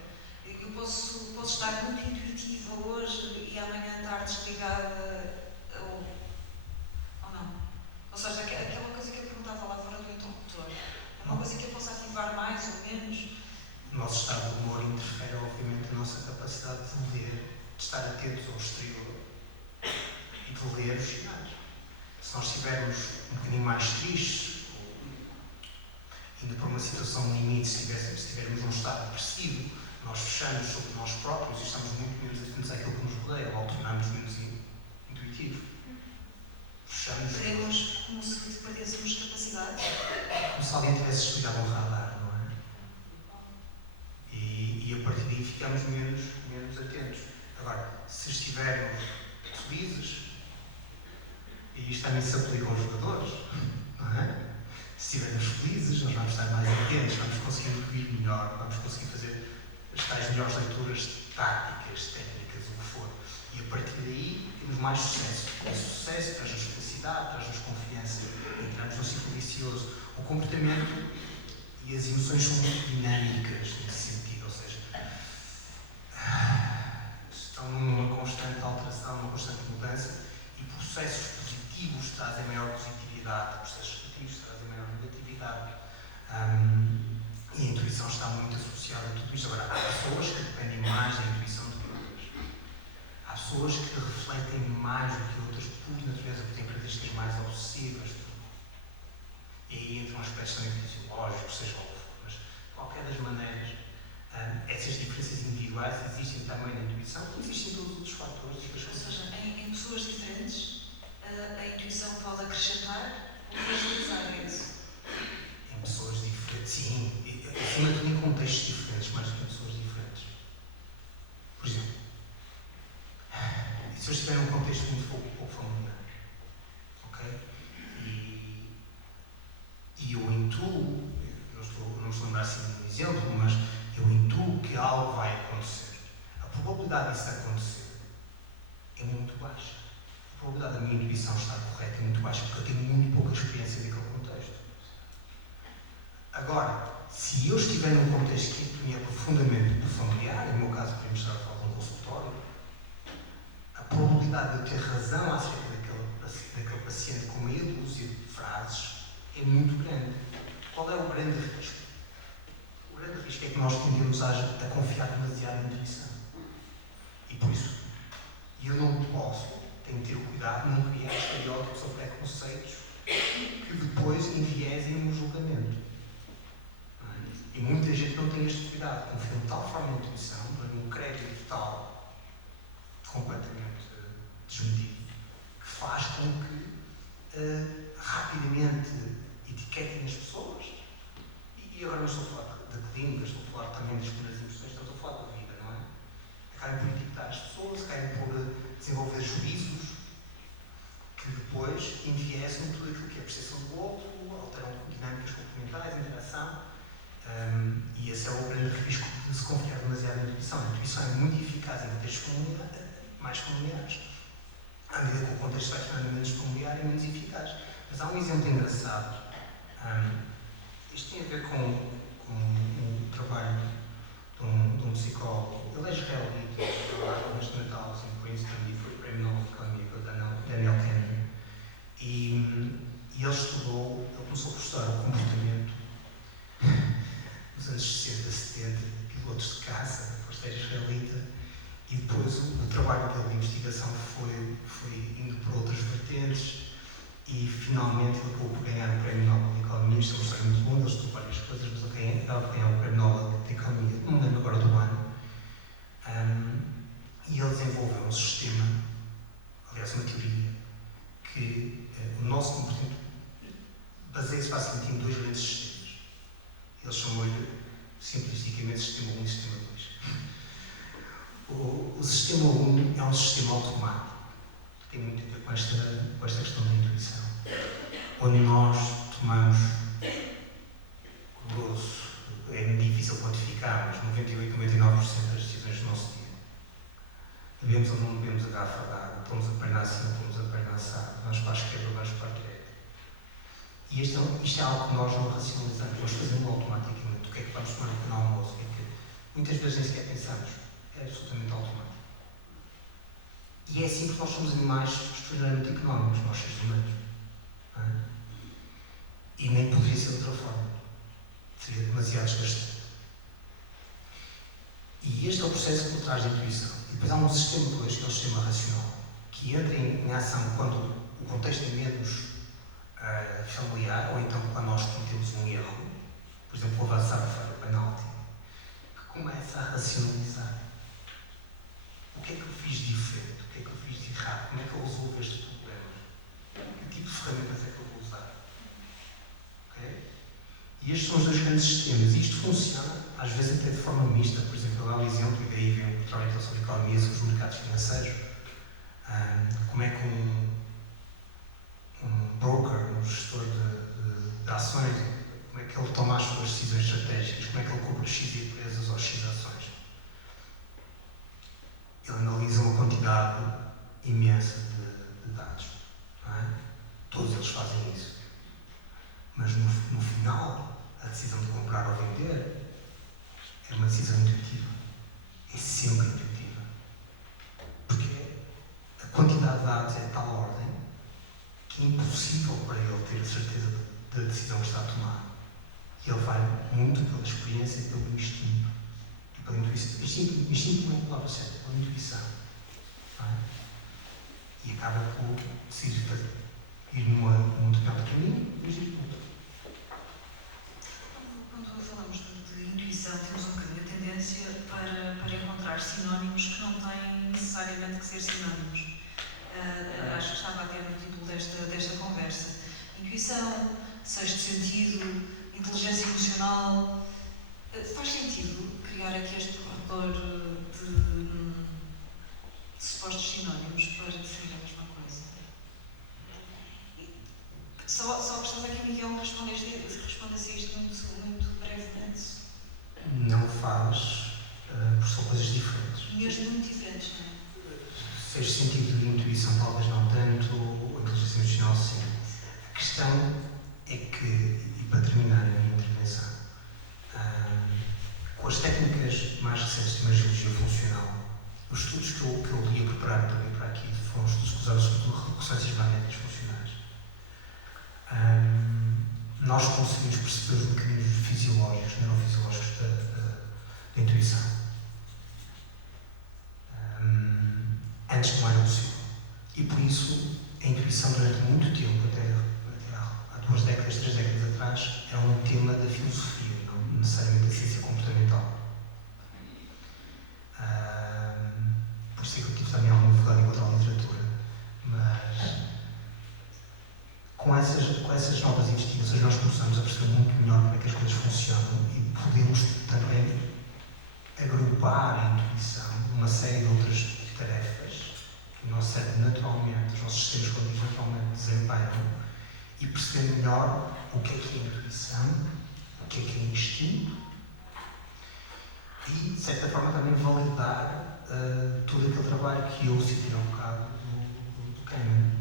Eu posso estar muito intuitiva hoje e amanhã estar desligada ou não. Ou seja, aquela coisa que eu perguntava lá fora do interruptor. É uma coisa que eu posso ativar mais ou menos. O nosso estado de humor interfere, obviamente, na nossa capacidade de ler, de estar atentos ao exterior e de ler os sinais. Se nós estivermos um bocadinho mais tristes, indo para uma situação limite, se estivermos num estado depressivo, nós fechamos sobre nós próprios e estamos muito menos atentos àquilo que nos rodeia, ou tornamos menos intuitivos. Fechamos. Podemos, como se perdêssemos capacidade. Como se alguém tivesse desligado um radar, não é? E a partir daí ficamos menos atentos. Agora, se estivermos felizes, e isto também se aplica aos jogadores, não é? Se estivermos felizes, nós vamos estar mais atentos, vamos conseguir incluir melhor, vamos conseguir fazer as tais melhores leituras táticas, técnicas, o que for. E a partir daí temos mais sucesso. E sucesso traz-nos felicidade, traz-nos confiança, entramos num ciclo vicioso. O comportamento e as emoções são muito dinâmicas nesse sentido, ou seja, estão numa constante alteração, numa constante mudança, e processos positivos trazem maior positividade, processos negativos trazem maior negatividade. E a intuição está muito associada a tudo isto. Agora, há pessoas que dependem mais da intuição do que outras. Há pessoas que refletem mais do que outras por natureza, porque têm características mais obsessivas. E aí entram aspectos também fisiológicos, seja o que for. Mas, de qualquer das maneiras, essas diferenças individuais existem também na intuição, como existem todos os outros fatores. Ou seja, em pessoas diferentes, a intuição pode acrescentar ou fragilizar isso. Em pessoas diferentes, sim. Acima de tudo em contextos diferentes, mais do que em pessoas diferentes. Por exemplo, se eu estiver num contexto muito pouco familiar, ok? E eu intuo, não me estou a lembrar assim de um exemplo, mas eu intuo que algo vai acontecer. A probabilidade disso acontecer é muito baixa. A probabilidade da minha intuição estar correta é muito baixa, porque eu tenho muito pouca experiência naquele contexto. Agora, se eu estiver num contexto que me é profundamente familiar, no meu caso podemos estar a falar de um consultório, a probabilidade de eu ter razão acerca daquele paciente com meia dúzia de frases é muito grande. Qual é o grande risco? O grande risco é que nós tendemos a confiar demasiado na intuição. E por isso, eu não posso, tenho que ter cuidado, não criar estereótipos ou preconceitos que depois enviesem o julgamento. Não é? E muita gente não tem este cuidado, confia de tal forma na intuição, num crédito tal, completamente desmedido, que faz com que rapidamente etiquetem as pessoas. E agora não estou a falar de clínicas, estou a falar também das primeiras emoções, estou a falar da vida, não é? Acabem por etiquetar as pessoas, acabem por desenvolver juízos que depois enviesam tudo aquilo que é a percepção do outro, alteram dinâmicas complementares, interação, e esse é o grande risco de se confiar demasiado na intuição. A intuição é muito eficaz em contextos mais familiares, à medida que o contexto vai tornando menos familiar e menos eficaz. Mas há um exemplo engraçado. Isto tem a ver com o trabalho de um psicólogo. Ele é israelita, trabalha no Natal em Princeton e foi prémio Nobel de Economia pelo Daniel Kahneman. E ele começou a estudar o comportamento nos anos 60, 70, de pilotos de caça, da Força Aérea Israelita, e depois o trabalho dele de investigação foi indo por outras vertentes e finalmente ele acabou por ganhar o Prémio Nobel de Economia. Isto é uma história muito longa, ele estudou várias coisas, mas ele acabou por ganhar o Prémio Nobel de Economia, não me lembro agora do ano, e ele desenvolveu um sistema, aliás uma teoria, que o nosso comportamento baseia-se basicamente em dois grandes sistemas. Eles chamam-lhe simplisticamente sistema 1 e sistema 2. O sistema 1 é um sistema automático, que tem muito a ver com esta questão da intuição, onde nós tomamos grosso, é difícil quantificar, mas 98, 99% das decisões do nosso dia. Bebemos ou não bebemos a garrafa de água, pomos a perna acima, pomos a perna assada, vamos para a esquerda, vamos para a direita. E isto é algo que nós não racionalizamos, nós fazemos automaticamente. O que é que vamos tomar no pequeno almoço? Muitas vezes nem sequer pensamos. É absolutamente automático. E é assim porque nós somos animais extraordinariamente económicos, nós seres humanos. Não é? E nem poderia ser de outra forma. Seria demasiado desgastante. E este é o processo por trás da intuição. E depois há um sistema 2, que é o sistema racional, que entra em ação quando o contexto é menos familiar, ou então quando nós cometemos um erro, por exemplo, o avançar para o penalti, que começa a racionalizar. O que é que eu fiz de diferente? O que é que eu fiz de errado? Como é que eu resolvo estes problemas? Que tipo de ferramentas é que eu vou usar? Okay? E estes são os dois grandes sistemas. E isto funciona, às vezes até de forma mista. Por exemplo, eu dou um exemplo, e daí vem o trabalho sobre economia, sobre os mercados financeiros. Como é que um broker, um gestor de ações, como é que ele toma as suas decisões estratégicas? Como é que ele compra X empresas ou X ações? Ele analisa uma quantidade imensa de dados. Não é? Todos eles fazem isso. Mas no final, a decisão de comprar ou vender é uma decisão intuitiva. É sempre intuitiva. Porque a quantidade de dados é de tal ordem que é impossível para ele ter certeza da decisão que está a tomar. E ele vai muito pela experiência e pelo instinto. E pela intuição. Instinto não é a palavra certa, é pela intuição. Não é? E acaba por decidir ir num determinado caminho e agir por outro. Quando falamos de intuição, temos um bocadinho a tendência para encontrar sinónimos que não têm necessariamente que ser sinónimos. Acho que estava a ter no título desta conversa. Intuição, sexto sentido, inteligência emocional. Faz sentido criar aqui este corredor de supostos sinónimos para definir a mesma coisa? Só gostava que o Miguel respondesse a isto muito brevemente. Não faz, porque são coisas diferentes. Mesmo muito diferentes, não é? Sexto sentido de intuição, talvez não tanto, inteligência emocional, sim. A questão é que, e para terminar a minha intervenção, com as técnicas mais recentes de imagiologia funcional, os estudos que eu li a preparar para vir para aqui foram estudos que usaram sobretudo ressonâncias magnéticas funcionais. Nós conseguimos perceber os mecanismos fisiológicos, neurofisiológicos da intuição. Antes não era possível. E por isso a intuição durante muito tempo, até há há 2 décadas, 3 décadas atrás, era um tema da filosofia, não necessariamente da ciência comportamental. Por isso é que eu tive também alguma dificuldade em encontrar literatura. Mas com essas novas investigações nós começamos a perceber muito melhor como é que as coisas funcionam e podemos também agrupar a intuição numa série de outras tarefas que o nosso cérebro naturalmente, os nossos sistemas cognitivos naturalmente desempenham e perceber melhor o que é intuição, o que é instinto e, de certa forma, também validar todo aquele trabalho que eu citei há um bocado do Kahneman.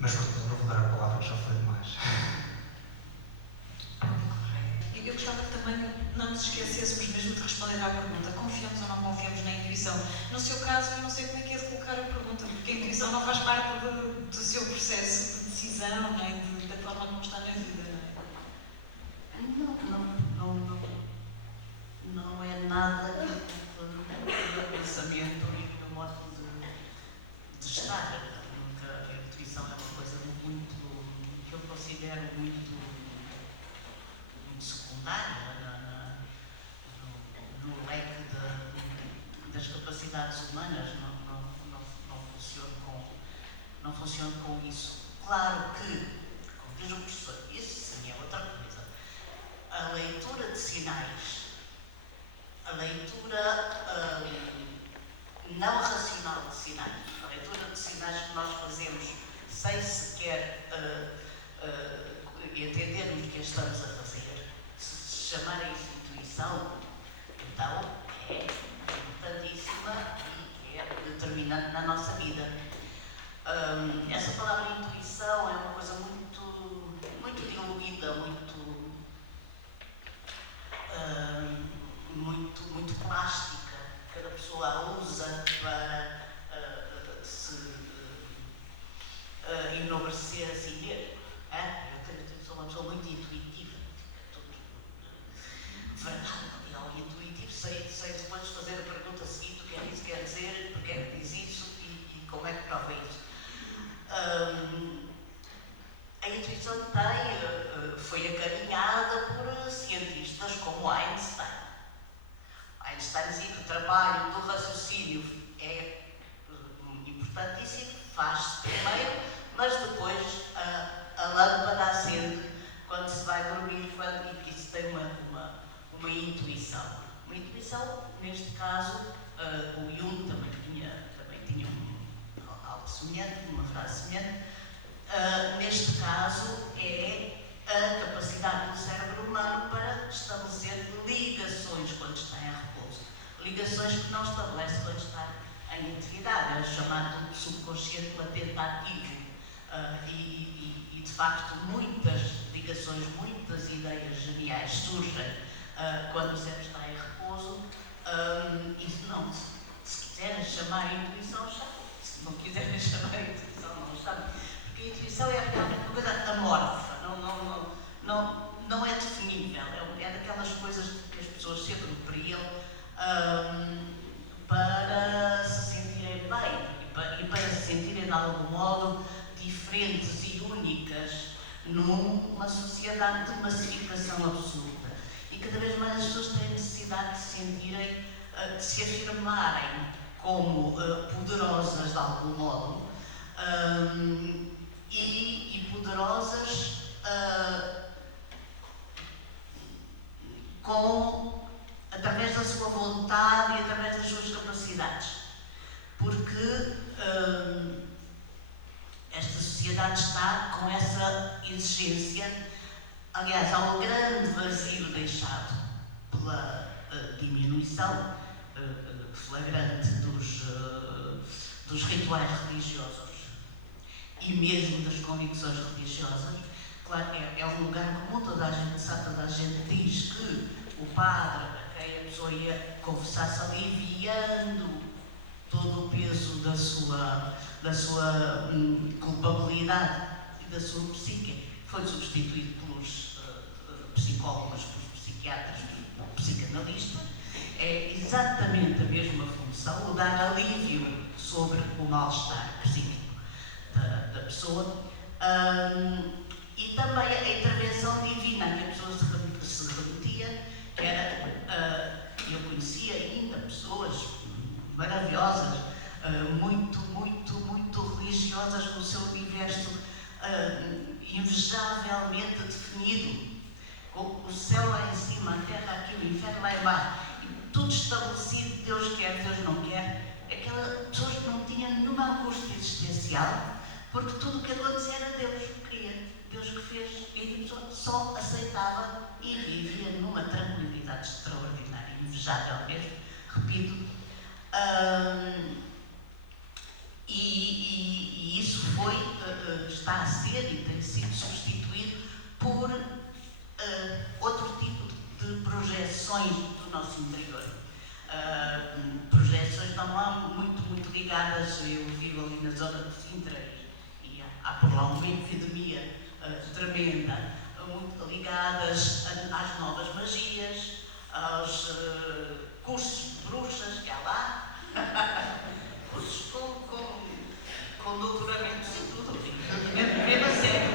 Mas pronto, não vou dar a palavra, que já falei demais. Eu gostava que também não nos esquecêssemos mesmo de responder à pergunta: confiamos ou não confiamos na intuição? No seu caso, eu não sei como é que é de colocar a pergunta, porque a intuição não faz parte do seu processo de decisão, nem da forma como está na vida, Não é nada que o pensamento e o modo de estar. A intuição é uma coisa muito, que eu considero muito secundária no leque das capacidades humanas. Não funciono com isso. Claro que, como diz o professor, isso sim é outra coisa. A leitura de sinais, a leitura não racional de sinais, a leitura de sinais que nós fazemos sem sequer entendermos o que estamos a fazer, se chamarem isso intuição, então é importantíssima e é determinante na nossa vida. Essa palavra intuição é uma coisa muito diluída, muito plástica. Cada pessoa a usa para se enobrecer a si mesmo. Eu sou uma pessoa muito intuitiva, verdade, é algo intuitivo, sei depois fazer a pergunta seguinte: o que é que isso quer dizer, porque é que diz isso e como é que prova isso. A intuição foi acarinhada por cientistas como Einstein. Einstein dizia que o trabalho do raciocínio é importantíssimo, faz-se primeiro, mas depois a lâmpada acende quando se vai dormir, e que isso tem uma intuição. Uma intuição, neste caso, o Jung também tinha algo semelhante, uma frase semelhante. Neste caso, é a capacidade do cérebro humano para estabelecer ligações quando está em repouso. Ligações que não estabelece quando está em atividade, é chamado subconsciente latente ativo. E de facto, muitas ligações, muitas ideias geniais surgem quando o cérebro está em repouso. Isso não, se quiserem chamar intuição, chamem. Se não quiserem chamar intuição, não chamem. Porque a intuição é realmente uma coisa amorfa, não é definível, é daquelas coisas que as pessoas se apropriam para se sentirem bem e para se sentirem de algum modo diferentes e únicas numa sociedade de massificação absoluta. E cada vez mais as pessoas têm necessidade de se sentirem, de se afirmarem como poderosas de algum modo e poderosas através da sua vontade e através das suas capacidades. Porque esta sociedade está com essa exigência. Aliás, há um grande vazio deixado pela diminuição flagrante dos rituais religiosos e mesmo das convicções religiosas. Claro, é um lugar comum, toda a gente sabe, toda a gente diz que o padre a quem a pessoa ia confessar-se aliviando todo o peso da sua culpabilidade e da sua psique, foi substituído pelos psicólogos, pelos psiquiatras, pelos psicanalistas. É exatamente a mesma função, o dar alívio sobre o mal-estar psíquico da pessoa, E também a intervenção divina, que a pessoa se remetia, que era, eu conhecia ainda pessoas maravilhosas, muito religiosas no seu universo invejavelmente definido, com o céu lá em cima, a terra aqui, o inferno lá embaixo, e tudo estabelecido, Deus quer, Deus não quer. Aquelas pessoas não tinham nenhuma angústia existencial, porque tudo o que acontecia era Deus que queria, Deus que fez, e a pessoa só aceitava e vivia numa tranquilidade extraordinária, invejável mesmo, repito. E isso foi, está a ser e tem sido substituído por outro tipo de projeções do nosso interior. Projeções não há muito ligadas, eu vivo ali na zona de Sintra e há por lá uma epidemia tremenda, muito ligadas às novas magias, aos cursos de bruxas que há lá, cursos com doutoramentos e tudo, mesmo a sério.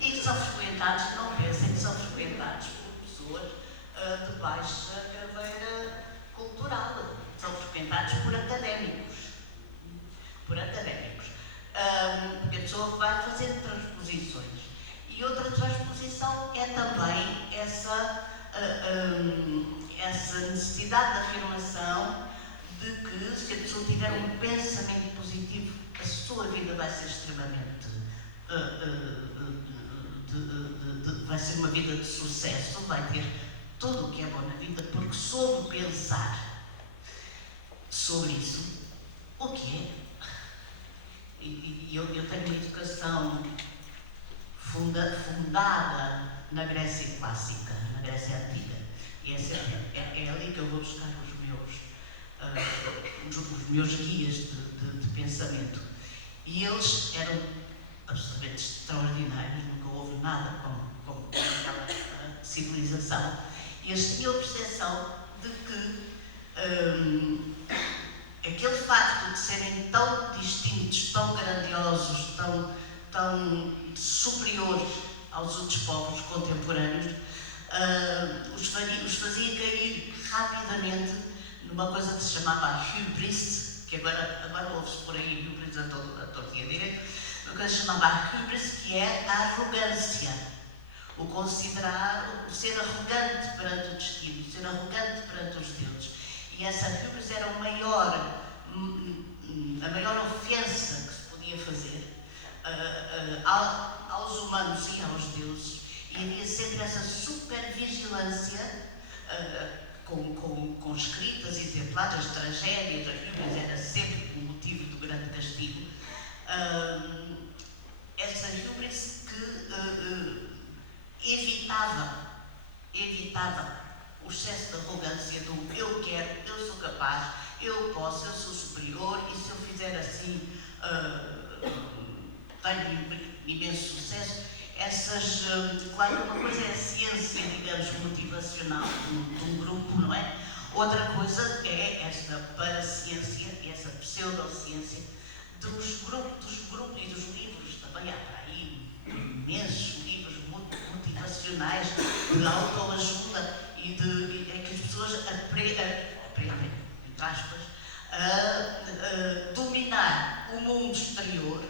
E que são frequentados, não pensem que são frequentados por pessoas de baixa carreira cultural, são frequentados por académicos. Porque a pessoa vai fazer transposições. E outra transposição é também essa necessidade de afirmação de que, se a pessoa tiver um pensamento positivo, a sua vida vai ser extremamente vai ser uma vida de sucesso, vai ter tudo o que é bom na vida, porque soube pensar sobre isso, o que é. E eu tenho uma educação fundada na Grécia clássica, na Grécia antiga, e é ali que eu vou buscar os meus guias de pensamento. E eles eram absolutamente extraordinários, nunca houve nada como aquela civilização. E eles tinham a percepção de que aquele facto de serem tão distintos, tão grandiosos, tão superiores aos outros povos contemporâneos, os fazia cair rapidamente numa coisa que se chamava hubris, que agora ouve-se por aí hubris a todo dia direito, uma coisa que se chamava hubris, que é a arrogância, o considerar, o ser arrogante perante o destino, o ser arrogante perante os deuses. E essa hubris era a maior ofensa que se podia fazer aos humanos e aos deuses. E havia sempre essa supervigilância com escritas exemplares, as tragédias, as hubris era sempre o motivo do grande castigo. Essa hubris que evitava o excesso de arrogância do eu quero, eu sou capaz, eu posso, eu sou superior, e se eu fizer assim tenho imenso sucesso. Claro que uma coisa é a ciência, digamos, motivacional de um grupo, não é? Outra coisa é esta paraciência, essa pseudociência dos grupos e dos livros. Também há para aí imensos livros motivacionais de autoajuda e que as pessoas aprendem, entre aspas, a dominar o mundo exterior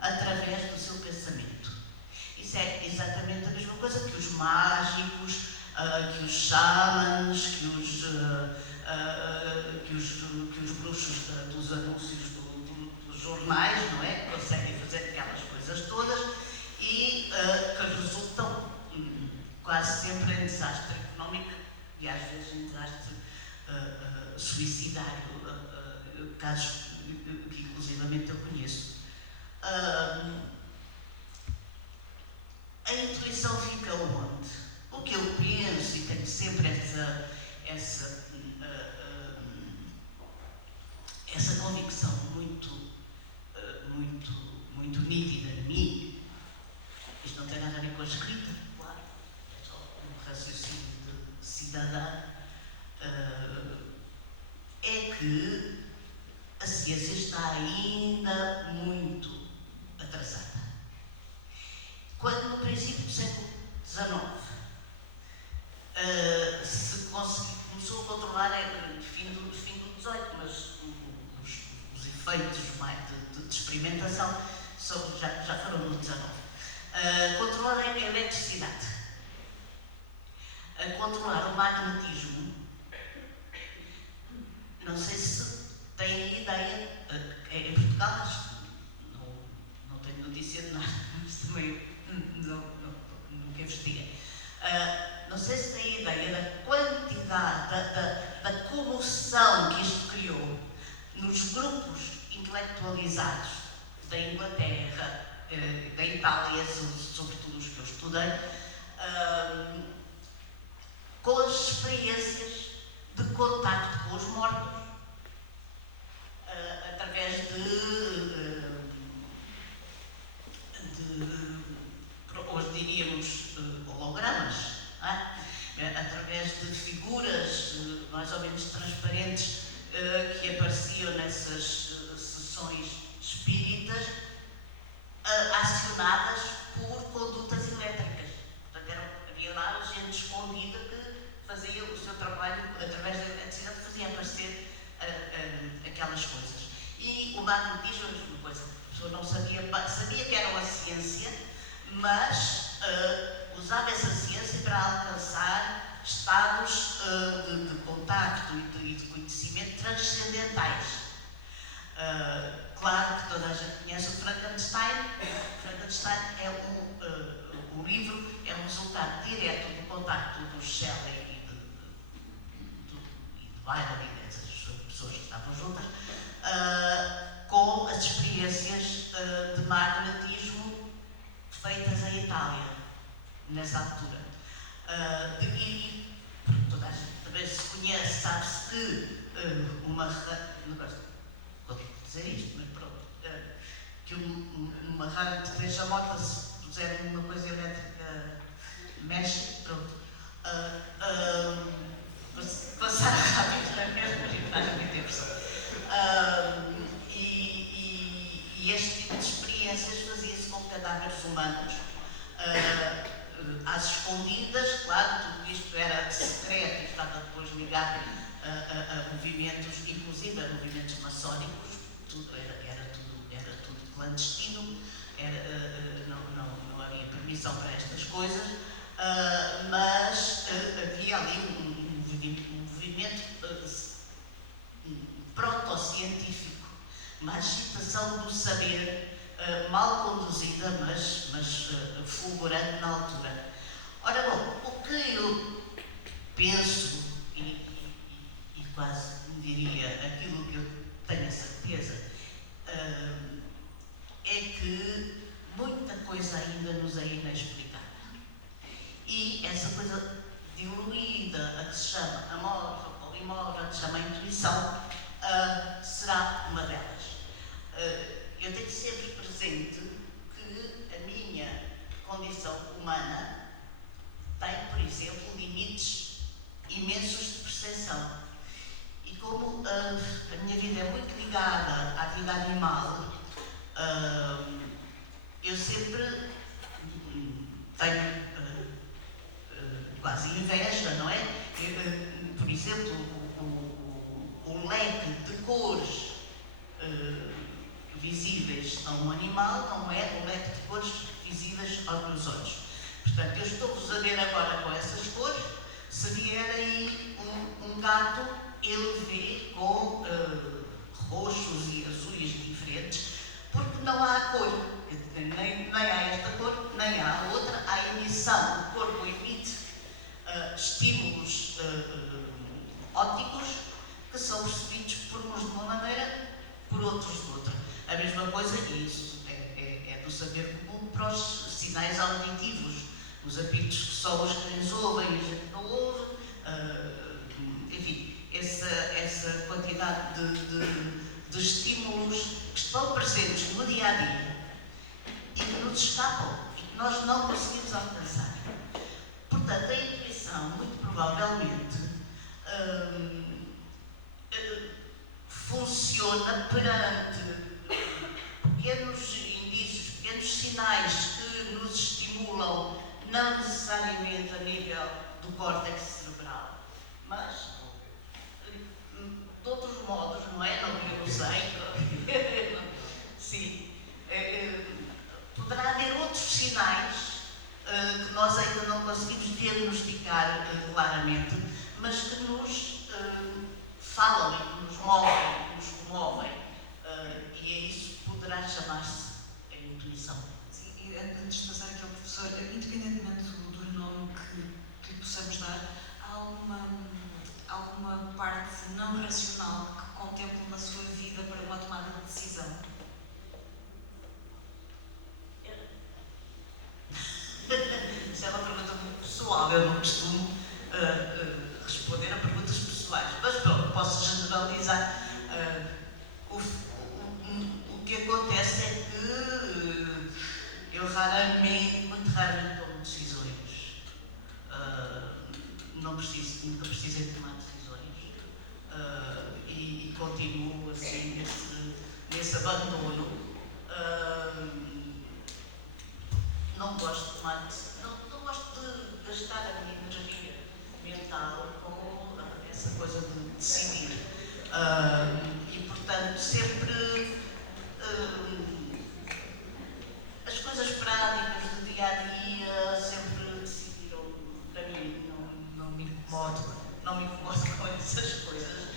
através do seu pensamento. Isso é exatamente a mesma coisa que os mágicos, que os xamãs, que os bruxos dos anúncios dos jornais, não é? Que conseguem fazer aquelas coisas todas e que resultam quase sempre em desastre económico e às vezes em desastre suicidário, casos que inclusivamente eu conheço. A intuição fica onde? O que eu penso, e tenho sempre essa convicção muito nítida em mim. Isto não tem nada a ver com a escrita, claro, é só um raciocínio de cidadã. É que a ciência está ainda muito atrasada. princípio do século XIX. Começou a controlar no fim do XVIII, mas os efeitos mais de experimentação já foram no XIX. Controlar a eletricidade, controlar o magnetismo. Não sei se têm ideia, em Portugal não tenho notícia de nada, mas também nunca investiguei. Não sei se têm ideia da quantidade, da comoção que isto criou nos grupos intelectualizados da Inglaterra, da Itália, sobretudo os que eu estudei, com as experiências de contacto com os mortos, através hoje diríamos, hologramas, através de figuras mais ou menos transparentes que apareciam nessas sessões espíritas, acionadas por condutas elétricas. Portanto, havia lá gente escondida que fazia o seu trabalho através da eletricidade, fazia aparecer aquelas coisas. E o magnetismo é a mesma coisa. A pessoa não sabia que era uma ciência, mas usava essa ciência para alcançar estados de contacto e de conhecimento transcendentais. Claro que toda a gente conhece o Frankenstein. Frankenstein é o livro é um resultado direto do contacto do Shelley e de Byron e dessas pessoas que estavam juntas com as experiências de magnetismo feitas em Itália, nessa altura. Toda a gente também se conhece, sabe-se que não gosto de dizer isto, mas pronto, que uma rã que deixa a moto, se puser uma coisa elétrica, mexe, pronto. Passar rápido na mesma imagem de impressão. E este tipo de experiências fazia-se com cadáveres humanos, às escondidas, claro, tudo isto era secreto e estava depois ligado a movimentos, inclusive a movimentos maçónicos, era tudo clandestino, não havia permissão para estas coisas, mas havia ali um movimento proto-científico, uma agitação do saber, mal conduzida, mas fulgurante na altura. Ora bom, o que eu penso, e quase diria aquilo que eu tenho a certeza, é que muita coisa ainda nos é inexplicada. E essa coisa diluída, a que se chama amor, a polimorfa, que se chama intuição, será uma delas. Eu tenho sempre presente que a minha condição humana tem, por exemplo, limites imensos de percepção. E como a minha vida é muito ligada à vida animal, eu sempre tenho quase inveja, não é? Por exemplo, o leque de cores visíveis a um animal não é o leque de cores visíveis aos meus olhos. Portanto, eu estou-vos a ver agora com essas cores. Se vier aí um gato, ele vê com roxos e azuis diferentes, porque não há cor. Nem há esta cor, nem há a outra. Há emissão. O corpo emite estímulos ópticos que são percebidos por uns de uma maneira, por outros de outra. A mesma coisa, e isso é do saber comum, para os sinais auditivos, os apitos que só os cães ouvem e a gente não ouve, enfim, essa quantidade de estímulos que estão presentes no dia a dia e que nos escapam e que nós não conseguimos alcançar. Portanto, a intuição, muito provavelmente, funciona perante pequenos indícios, pequenos sinais que nos estimulam estimulam, não necessariamente a nível do córtex cerebral, mas de outros modos, não é? Não, eu não sei. Sim. Poderá haver outros sinais que nós ainda não conseguimos diagnosticar claramente, mas que nos falam e que nos movem, que nos comovem. E é isso que poderá chamar-se a intuição. Sim, e antes de passar aqui ao professor, independentemente do nome que lhe possamos dar, há alguma parte não racional que contemple na sua vida para uma tomada de decisão? Isso é uma pergunta muito pessoal, eu não costumo responder a perguntas pessoais, mas pronto, posso generalizar. O que acontece é que eu muito raramente tomo decisões. Nunca precisei tomar decisões. E continuo assim nesse abandono. Não gosto de tomar decisões, não gosto de gastar a minha energia mental com essa coisa de decidir. E portanto sempre as coisas práticas do dia a dia sempre decidiram para mim, não me incomodo com essas coisas.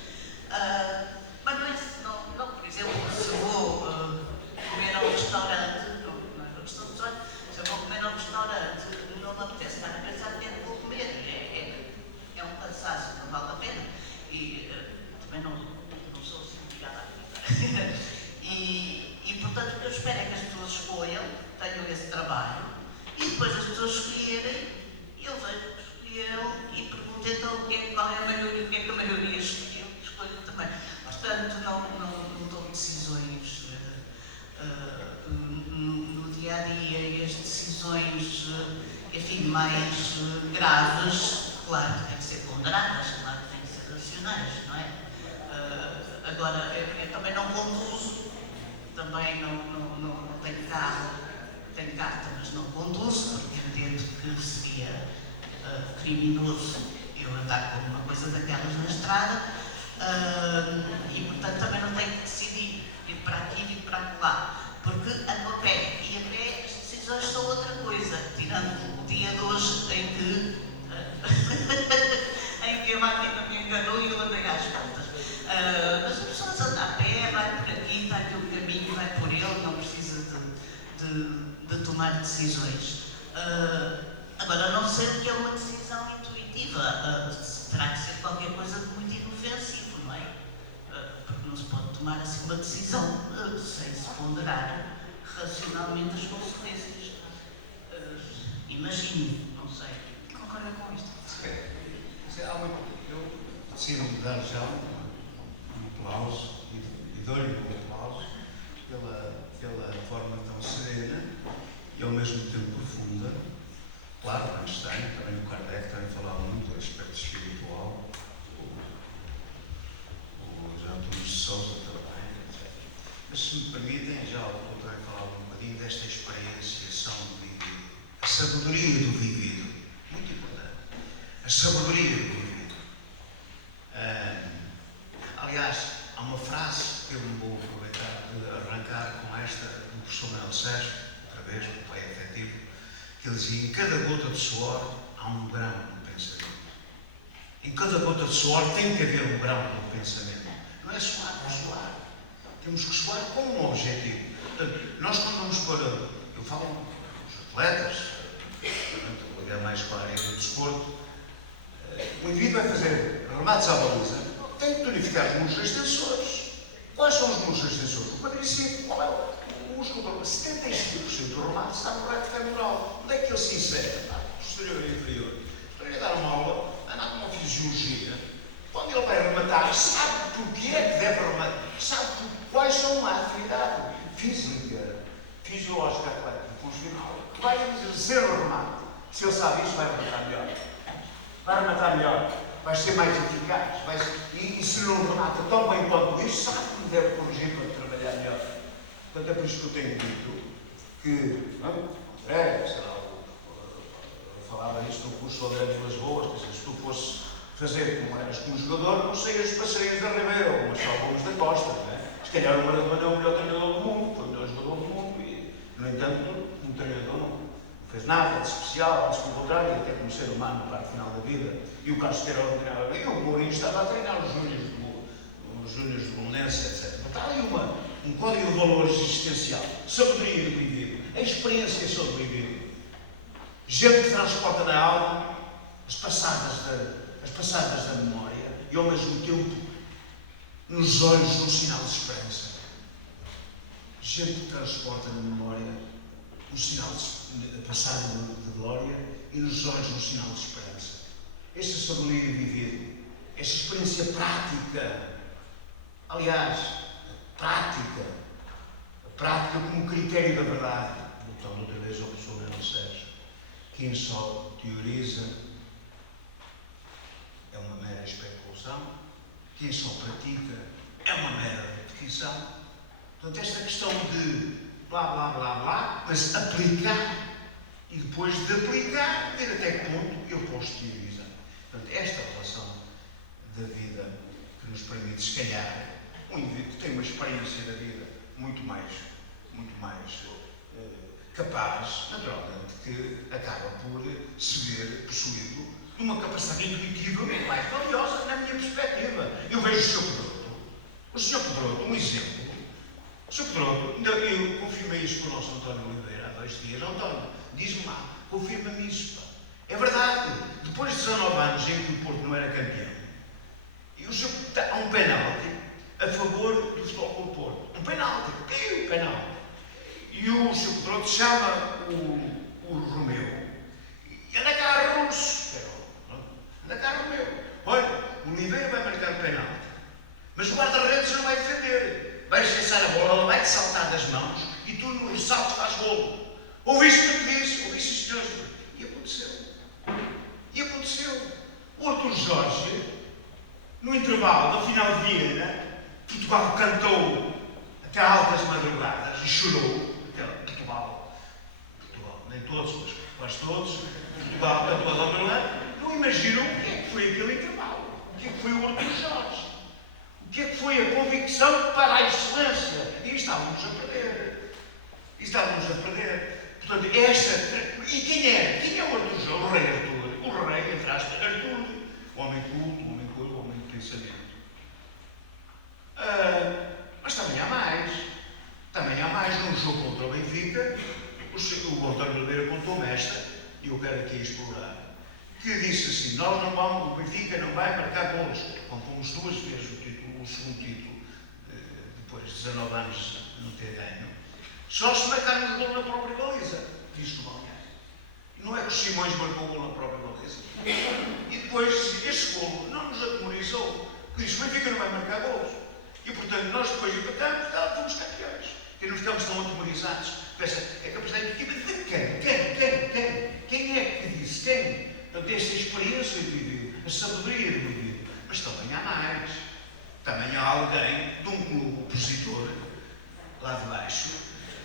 Mas não é não, por exemplo, se vou comer a um restaurante, não é uma questão de sonho, se eu vou comer a um restaurante, não me apetece estar a pensar o que é que vou comer, é um cansaço, não vale a pena. E também não sou assim ligada à vida. E portanto o que eu espero é que as pessoas escolham, tenham esse trabalho, e depois as pessoas escolherem, eu vejo que escolheram e pergunto então qual é a maioria, o que é que a maioria escolheu, escolho também. Portanto, não tomo decisões no dia a dia, e as decisões, enfim, mais graves, claro que têm que ser ponderadas, claro que têm que ser racionais, não é? Agora, eu também não conduzo, também não tenho carro, tenho carta, mas não conduzo, porque entendo que seria criminoso eu andar com uma coisa daquelas na estrada, e portanto também não tenho que decidir ir para aqui e ir para lá, porque ando a pé, e a pé as decisões são outra coisa, tirando o dia de hoje em que a máquina me enganou e eu andei às voltas. Mas as pessoas andam a pé, vai por aqui, está aqui o caminho, vai por ele, não precisa de tomar decisões. Agora, não sei o que é uma decisão intuitiva. Terá que ser qualquer coisa de muito inofensivo, não é? Porque não se pode tomar assim uma decisão sem se ponderar racionalmente as consequências. Imagino, não sei. Concorda com isto? Eu decido dar já um aplauso e dou-lhe um aplauso pela forma tão serena e ao mesmo tempo profunda. Claro, Einstein, também o Kardec também falava muito do aspecto espiritual, o Jean António de Sousa também, etc. Mas se me permitem, já eu também falava um bocadinho desta experienciação do vivido, a sabedoria do vivido, muito importante, a sabedoria do vivido. Aliás, há uma frase que eu me vou aproveitar de arrancar com esta do professor Manuel Sérgio, outra vez, do pai afetivo, que ele dizia: em cada gota de suor há um grão no pensamento. Em cada gota de suor tem que haver um grão no pensamento. Não é suar por suar. Temos que suar com um objetivo. Portanto, nós quando vamos para, eu falo dos atletas, eu ligar mais para a área do desporto, o indivíduo vai fazer remates à baliza, tem que tonificar os músculos extensores. Quais são os músculos extensores? O quadricípio. Qual é o músculo? 75% do remate está no recto femoral. Onde é que ele se insere? Posterior e inferior. Estou a dar uma aula, anatomofisiologia. Quando ele vai rematar, sabe porque é que deve rematar, sabe quais são a atividade física, fisiológica, atlética, funcional, que vai exercer o remate. Se ele sabe isso, vai rematar melhor. Vai rematar melhor. Vai ser mais eficaz. E se não remata tão bem quanto isso, sabe que deve corrigir para trabalhar melhor. Portanto, é por isso que eu tenho dito que, sei lá, se tu fosse o André Vilas Boas, quer dizer, se tu fosse fazer como eras como jogador, não saías de Passarinhos da Ribeira ou Marcelo Gomes da Costa, não é? Se calhar o Maradona é o melhor treinador do mundo, foi o melhor jogador do mundo e, no entanto, um treinador não fez nada de especial, antes pelo contrário, até como ser humano na parte final da vida. E o Carlos Queiroz não treinava bem, e o Mourinho estava a treinar os júniores do Belenense, etc. Mas está ali um código de valores existencial, sabedoria do indivíduo, a experiência sobre o indivíduo. Gente que transporta na alma as passadas da memória e ao mesmo tempo nos olhos um sinal de esperança. Gente que transporta na memória um sinal de passado de glória e nos olhos um sinal de esperança. Esta sabedoria vivido, esta experiência prática, aliás, a prática como critério da verdade, voltando outra vez ao professor Manuel Sérgio, quem só teoriza é uma mera especulação, quem só pratica é uma mera repetição. Portanto, esta questão de blá, blá, blá, blá, mas aplicar e depois de aplicar, ver até que ponto eu posso teorizar. Portanto, esta relação da vida que nos permite, se calhar, um indivíduo que tem uma experiência da vida muito mais capaz, naturalmente, que acaba por se ver possuído de uma capacidade intuitiva muito mais valiosa, na minha perspectiva. Eu vejo o Sr. Pedroto, um exemplo. O Sr. Pedroto, eu confirmei isso com o nosso António Oliveira há 2 dias. António, diz-me lá, confirma-me isso. Pá. É verdade, depois de 19 anos em que o Porto não era campeão, e o Sr. há um penalti a favor do Futebol Clube do Porto. Um penalti, penalti. E o Sr. Pedroto chama o Romeu e anda cá russo. Anda cá Romeu. Olha, o Oliveira vai marcar o penalti, mas o guarda-redes não vai defender. Vai esquecer a bola, ela vai-te saltar das mãos e tu no ressalto faz golo. Ouviste o que disse? Ouviste, senhores? E aconteceu. O Artur Jorge, no intervalo da final de Viena, Portugal cantou até altas madrugadas e chorou. Portugal, nem todos, mas quase todos. Portugal cantou a madrugada. Não imaginam o que é que foi aquele intervalo. O que é que foi o Artur Jorge. O que é que foi a convicção para a excelência. E estávamos a perder. Portanto, e quem é? Quem é o Artur Jorge? O rei Artur. O rei, entre aspas, Artur. O homem culto, o homem de pensamento. Mas também há mais. Num jogo contra o Benfica, o António Oliveira contou-me esta, e eu quero aqui explorar, que disse assim: o Benfica não vai marcar golos. Fomos 2 vezes o segundo título, depois de 19 anos de não ter ganho, só se marcarmos gol na própria baliza. Diz o Balneário. Não é que o Simões marcou o gol na própria baliza. E depois, este gol não nos atemorizou. Diz: o Benfica não vai marcar golos. E portanto, nós depois empatamos, fomos campeões. E não ficamos tão atemorizados. É capacidade de quem é que disse? Quem? Portanto, esta experiência de viver, a sabedoria de viver. Mas também há mais. Também há alguém de um clube opositor, lá de baixo,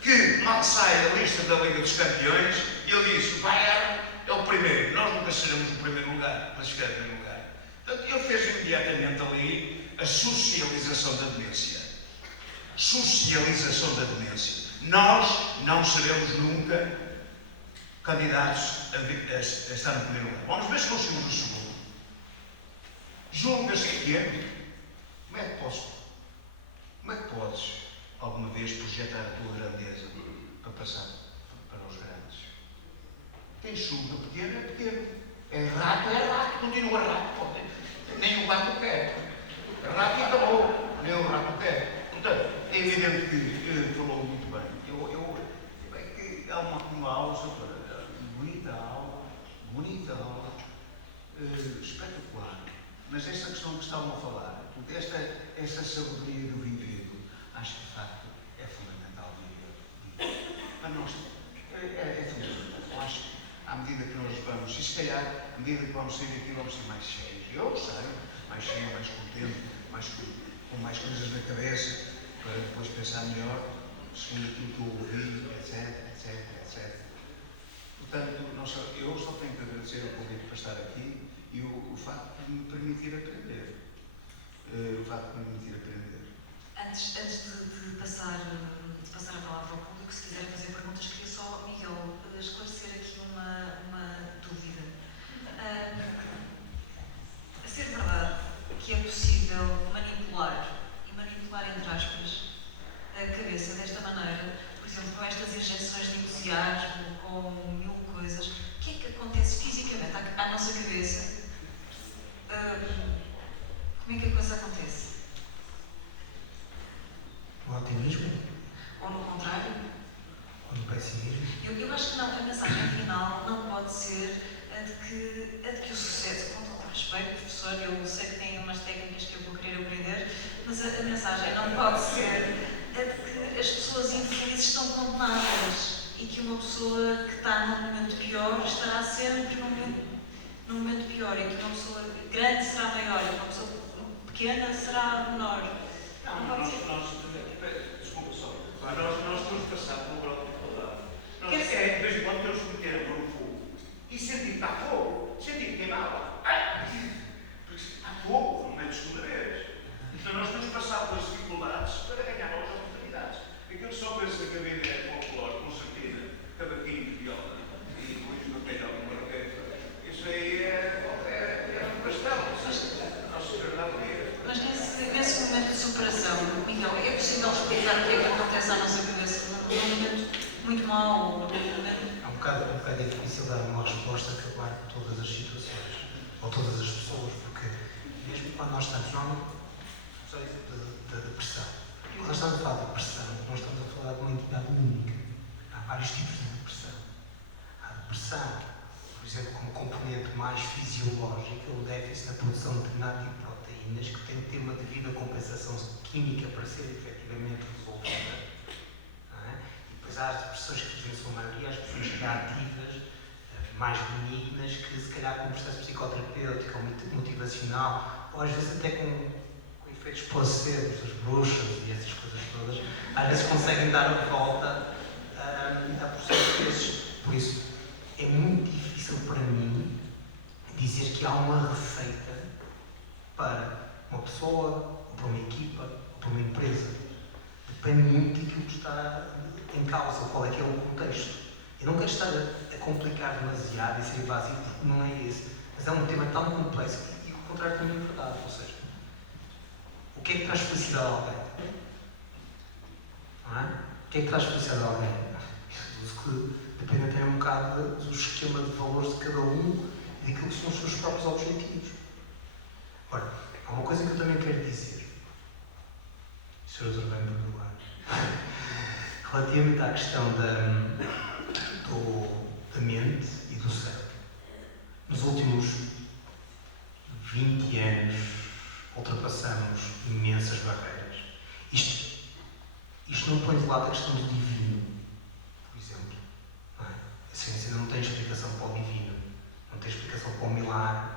que mal sai da lista da Liga dos Campeões e ele diz: o Bayern é o primeiro. Nós nunca seremos o primeiro lugar, mas ficar em primeiro lugar. Portanto, ele fez imediatamente ali a socialização da demência. Nós não seremos nunca candidatos a estar no primeiro lugar. Vamos ver se conseguimos o segundo. Julgas pequeno? Como é que podes alguma vez projetar a tua grandeza para passar para os grandes? Quem julga pequeno é pequeno. É rato, continua rato. Nem o gato quer. É rato e acabou. Nem o rato quer. Portanto, é evidente que ele falou muito bem. Há uma aula, bonita aula, espetacular. Mas esta questão que estavam a falar, esta sabedoria do indivíduo, acho que de facto é fundamental. Mas nós, é fundamental. Acho que à medida que nós vamos, e se calhar, à medida que vamos sair daqui, vamos ser mais cheios. Eu saio mais cheio, mais contente, com mais coisas na cabeça, para depois pensar melhor, segundo aquilo que eu ouvi, etc. Portanto, eu só tenho que agradecer agradecer o convite para estar aqui e o facto de me permitir aprender. Antes de passar a palavra ao público, se quiserem fazer perguntas, queria só, Miguel, esclarecer aqui uma dúvida. A ser verdade que é possível manipular entre aspas, a cabeça desta maneira, por exemplo, com estas injeções de entusiasmo, com 1000 coisas, o que é que acontece fisicamente à nossa cabeça? Como é que a coisa acontece? O otimismo? Ou no contrário? Ou no pessimismo? Eu acho que não, a mensagem final não pode ser a de que o sucesso, com todo o respeito, professor, eu sei que tem umas técnicas que eu vou querer aprender, mas a mensagem não pode ser a de que as pessoas infelizes estão condenadas e que uma pessoa que está num momento pior estará sempre num momento pior e que uma pessoa grande será maior e uma pessoa pequena será menor. Não, desculpa só, nós temos passado por um grau de dificuldade. Nós, de vez em quando, temos que meter a mão no fogo e sentir que está fogo, sentir que queimava. Porque há fogo no meio dos comadeiros. Então, nós temos passado pelas dificuldades para ganhar novas oportunidades. Aquilo só pensa que a vida é folclore, com certeza, cavaquinho de viola e depois não tem alguma raqueta. Isso aí é um bastão. Nossa verdade é. Mas nesse momento de superação, Miguel, é possível explicar o que é que acontece à nossa cabeça num momento muito mau, num momento... É um bocado difícil dar uma resposta que abarque todas as situações, ou todas as pessoas, porque mesmo quando nós estamos da depressão, quando nós estamos a falar de depressão, nós estamos a falar de uma entidade única. Há vários tipos de depressão. Há depressão, por exemplo, como componente mais fisiológica, o déficit na produção de determinado tipo de proteínas que tem que ter uma devida compensação química para ser efetivamente resolvida. E depois há as depressões que são a maioria, as depressões reativas, mais benignas, que se calhar com um processo psicoterapêutico ou motivacional, ou às vezes até com efeitos placebos, as bruxas e essas coisas todas, às vezes conseguem dar a volta a processos desses. Por isso, é muito difícil para mim dizer que há uma receita para uma pessoa, ou para uma equipa, ou para uma empresa. Depende muito daquilo que está em causa, qual é que é o contexto. Eu não quero estar a complicar demasiado e ser evasivo, porque não é esse. Mas é um tema tão complexo e o contrário também é verdade. Ou seja, o que é que traz felicidade a alguém? Não é? O que é que traz felicidade a alguém? Que depende até um bocado do esquema de valores de cada um e daquilo que são os seus próprios objetivos. Ora, há uma coisa que eu também quero dizer. O Sr. Doutor vai me perdoar. Relativamente à questão da mente e do cérebro. Nos últimos 20 anos ultrapassamos imensas barreiras. Isto não põe de lado a questão do divino, por exemplo. Não é? A ciência não tem explicação para o divino, não tem explicação para o milagre.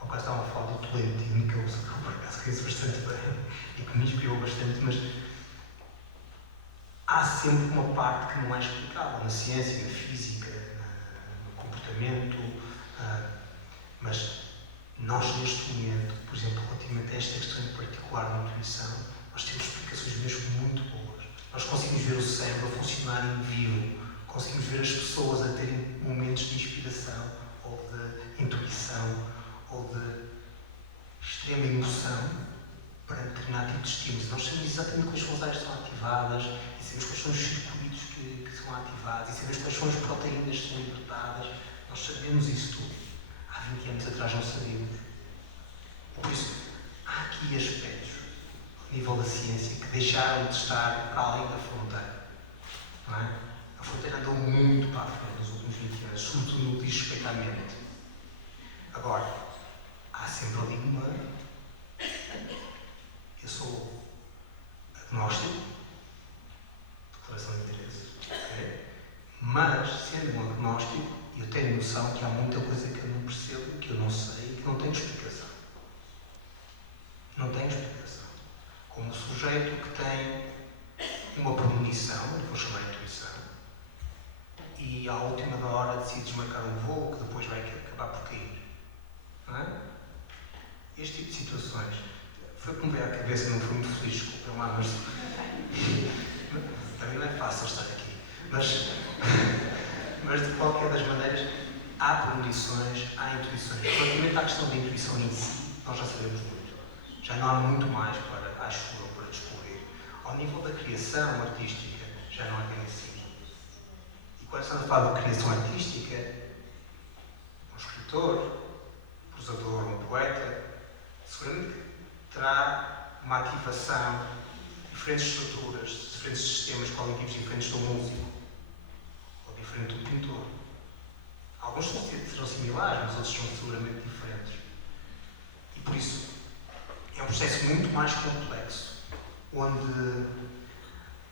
Ao caso estava a falar do Tolentino, que eu por acaso conheço bastante bem e que me inspirou bastante, mas há sempre uma parte que não é explicável na ciência, na física, no comportamento, mas nós neste momento, por exemplo, relativamente a esta questão em particular da intuição, nós temos explicações mesmo muito boas. Nós conseguimos ver o cérebro a funcionar em vivo, conseguimos ver as pessoas a terem momentos de inspiração, ou de intuição, ou de extrema emoção para determinado tipo de estímulos. Nós sabemos exatamente quais são as áreas que são ativadas, e sabemos quais são os circuitos que são ativados, e sabemos quais são as proteínas que são libertadas. Nós sabemos isso tudo. Há 20 anos atrás não sabíamos. Por isso, há aqui aspectos, ao nível da ciência, que deixaram de estar para além da fronteira. Não é? A fronteira andou muito para a frente nos últimos 20 anos, sobretudo no que diz respeito à mente. Agora, há sempre ali uma... Eu sou agnóstico, declaração de interesse, okay? Mas, sendo um agnóstico, eu tenho noção que há muita coisa que eu não percebo, que eu não sei, que não tenho explicação. Não tenho explicação. Como o sujeito que tem uma premonição, eu vou chamar de intuição, e à última da hora decide desmarcar um voo que depois vai acabar por cabeça, não fui muito feliz, desculpem lá, mas também não é fácil estar aqui. Mas de qualquer das maneiras, há premonições, há intuições. Relativamente à questão da intuição em si, nós já sabemos muito. Já não há muito mais para, acho eu, para descobrir. Ao nível da criação artística, já não é bem assim. E quando estamos a falar de criação artística, um escritor, um prosador, um poeta, seguramente terá uma ativação, diferentes estruturas, diferentes sistemas cognitivos diferentes do músico, ou diferente do pintor. Alguns serão similares, mas outros são seguramente diferentes. E por isso, é um processo muito mais complexo, onde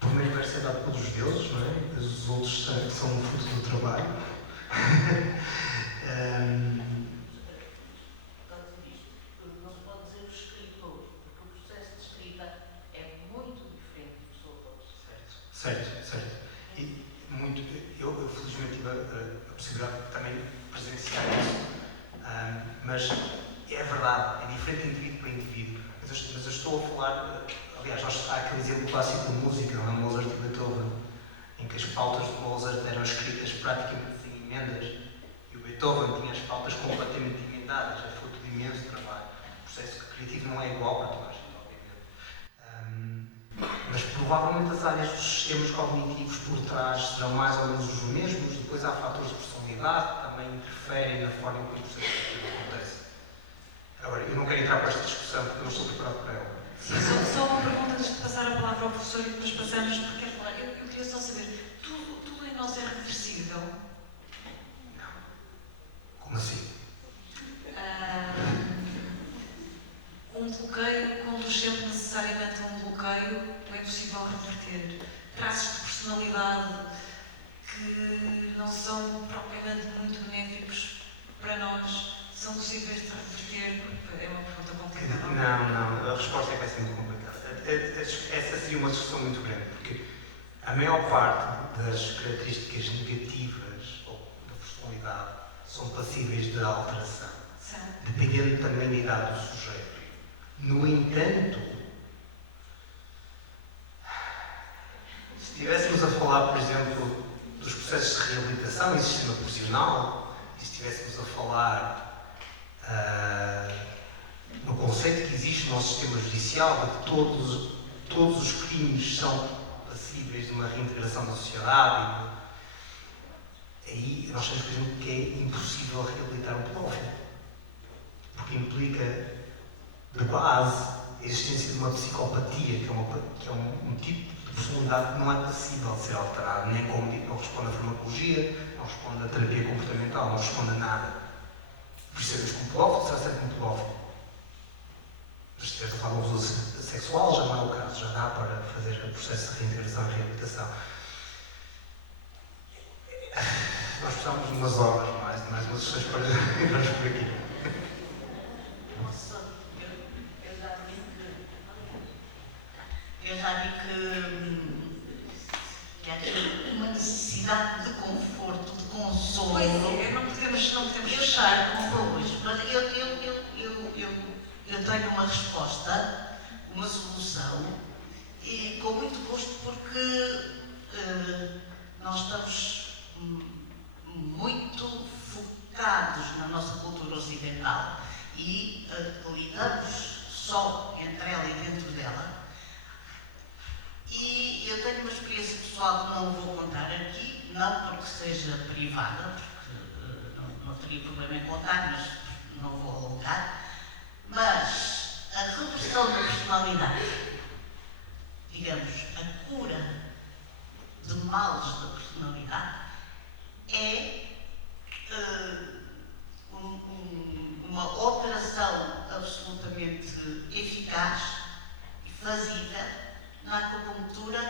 primeiro vai ser dado pelos deuses, não é? Os outros são um fruto do trabalho. Não se pode dizer os escritores, porque o processo de escrita é muito diferente dos autores. Certo. E muito, eu felizmente tive a possibilidade de também presenciar isso. Mas é verdade, é diferente indivíduo para indivíduo. Mas eu estou a falar, aliás, há aquele exemplo clássico de música, não é? Mozart e Beethoven, em que as pautas de Mozart eram escritas praticamente sem emendas e o Beethoven tinha as pautas completamente emendadas, é fruto de imenso trabalho. O processo criativo não é igual para toda a gente, obviamente. Mas provavelmente as áreas dos sistemas cognitivos por trás serão mais ou menos os mesmos. Depois há fatores de personalidade que também interferem na forma como o processo criativo acontece. Agora, eu não quero entrar para esta discussão porque eu não estou preparado para ela. Sim, só uma pergunta antes de passar a palavra ao professor e depois passamos, porque quero falar. Eu queria só saber, tudo em nós é reversível? Não. Como assim? Um bloqueio conduz sempre necessariamente a um bloqueio, é impossível reverter. Traços de personalidade que não são propriamente muito benéficos para nós, são possíveis de reverter? É uma pergunta complicada. Não, a resposta é que vai ser muito complicada. Essa seria uma discussão muito grande, porque a maior parte das características negativas ou da personalidade são passíveis de alteração, dependendo também da idade do sujeito. No entanto, se estivéssemos a falar, por exemplo, dos processos de reabilitação e sistema prisional, e se estivéssemos a falar no conceito que existe no nosso sistema judicial de que todos os crimes são passíveis de uma reintegração da sociedade, aí nós temos, por exemplo, que é impossível reabilitar um pedófilo, porque implica de base a existência de uma psicopatia, que é um tipo de personalidade que não é passível de ser alterado, nem como digo, não responde à farmacologia, não responde à terapia comportamental, não responde a nada. Por isso, sabemos que um pedófilo será sempre um pedófilo. Mas se estiveres a falar de um abuso sexual, já não é o caso, já dá para fazer o processo de reintegração e reabilitação. Nós precisamos de umas horas mais umas sessões para entrarmos por aqui. Eu já vi que há aqui uma necessidade de conforto, de consolo. Pois é, não podemos fechar com hoje. Mas eu tenho uma resposta, uma solução, e com muito gosto, porque nós estamos muito focados na nossa cultura ocidental e lidamos só entre ela e dentro dela. E eu tenho uma experiência pessoal que não vou contar aqui, não porque seja privada, porque não teria problema em contar, mas não vou alongar. Mas a reversão da personalidade, digamos, a cura de males da personalidade, é uma operação absolutamente eficaz e fazida na acupuntura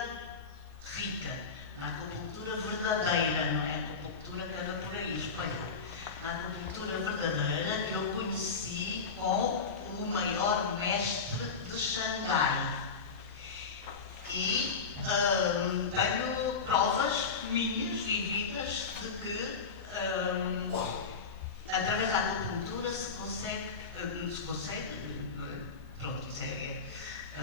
rica, na acupuntura verdadeira, não é a acupuntura que anda por aí espalhada. Na acupuntura verdadeira que eu conheci com o maior mestre de Xangai. E tenho provas minhas vividas de que através da acupuntura se consegue pronto, isso é A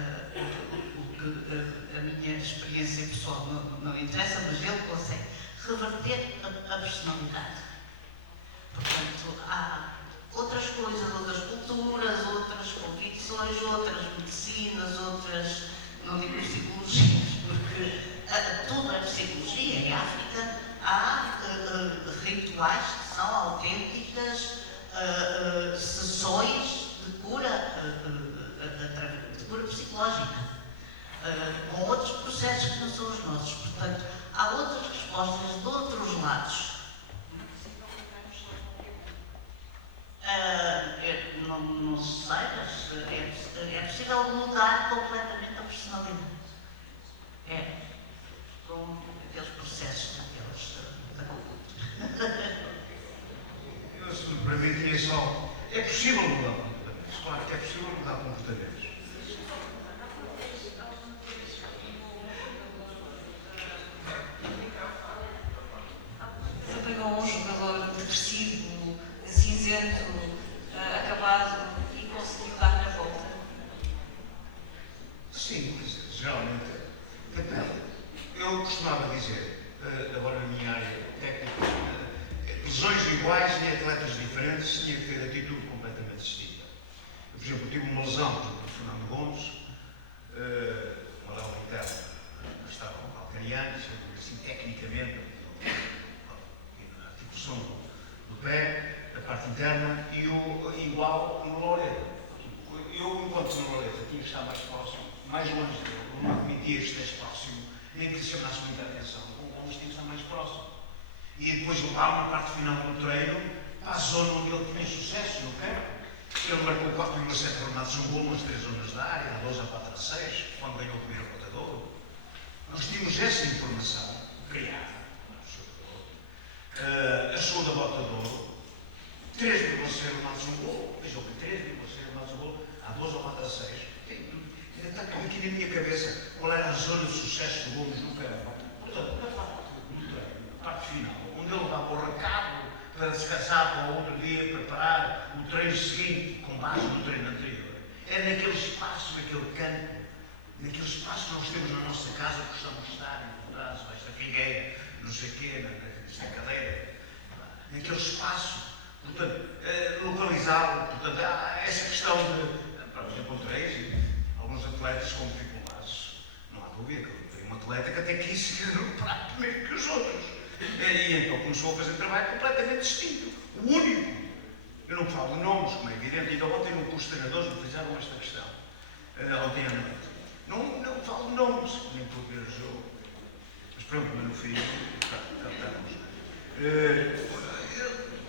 minha experiência pessoal não interessa, mas ele consegue reverter a personalidade. Portanto, há outras coisas, outras culturas, outras convicções, outras medicinas, outras, não digo psicologias, porque tudo é psicologia. Em África há rituais que são autênticas sessões de cura psicológica, com outros processos que não são os nossos. Portanto, há outras respostas de outros lados. Não sei, mas é possível mudar completamente a personalidade. É, com aqueles processos da cultura. Eu, se me permitem, é possível mudar comportamentos. Claro que é possível mudar comportamentos. Se pegam um jogador depressivo, cinzento, acabado e conseguiu dar na volta. Sim, mas geralmente depende. Eu costumava dizer, agora na minha área técnica, lesões iguais em atletas diferentes tinha que ter atitude completamente distinta. Eu, por exemplo, tive uma lesão do Fernando Gomes, uma lesão interna, estava calcariana, assim, tecnicamente, a articulação do pé, a parte interna, e igual no Loreto. Eu, enquanto no Loreto, tinha que estar mais próximo, mais longe dele, não admitia que estivesse próximo, nem que se chamasse uma intervenção, o Gomes tinha que estar mais próximo. E depois levar na parte final do treino para a zona onde ele tinha sucesso, no campo. Ele marcou 4,7 remates no gol nas 3 zonas da área, 12 a 4 a 6, quando ganhou o primeiro contador. Nós tínhamos essa informação criada, a segunda bota de ouro, 3,6 remates no gol, vejam que 3,6 remates no gol, há 12 a 4 a 6. Ainda está aqui na minha cabeça qual era a zona de sucesso do Gomes no campo. Portanto, na parte do treino, na parte final, onde ele dava o recado para descansar para o outro dia, preparar o treino seguinte com base no treino anterior. É naquele espaço, naquele campo, naquele espaço que nós temos na nossa casa, que gostamos de estar, encontrados, esta figueira, não sei o quê, nesta cadeira, naquele espaço, portanto, localizado, portanto, há essa questão de, para exemplo, encontrei alguns atletas com dificuldades, não há dúvida que tem um atleta que até quis ser recuperado primeiro que os outros. E então começou a fazer trabalho completamente distinto, o único. Eu não falo de nomes, como é evidente, ainda ontem no curso de treinadores utilizaram esta questão, ontem à noite. Não falo de nomes, nem por ver o jogo, mas pronto, mas no fim, estamos.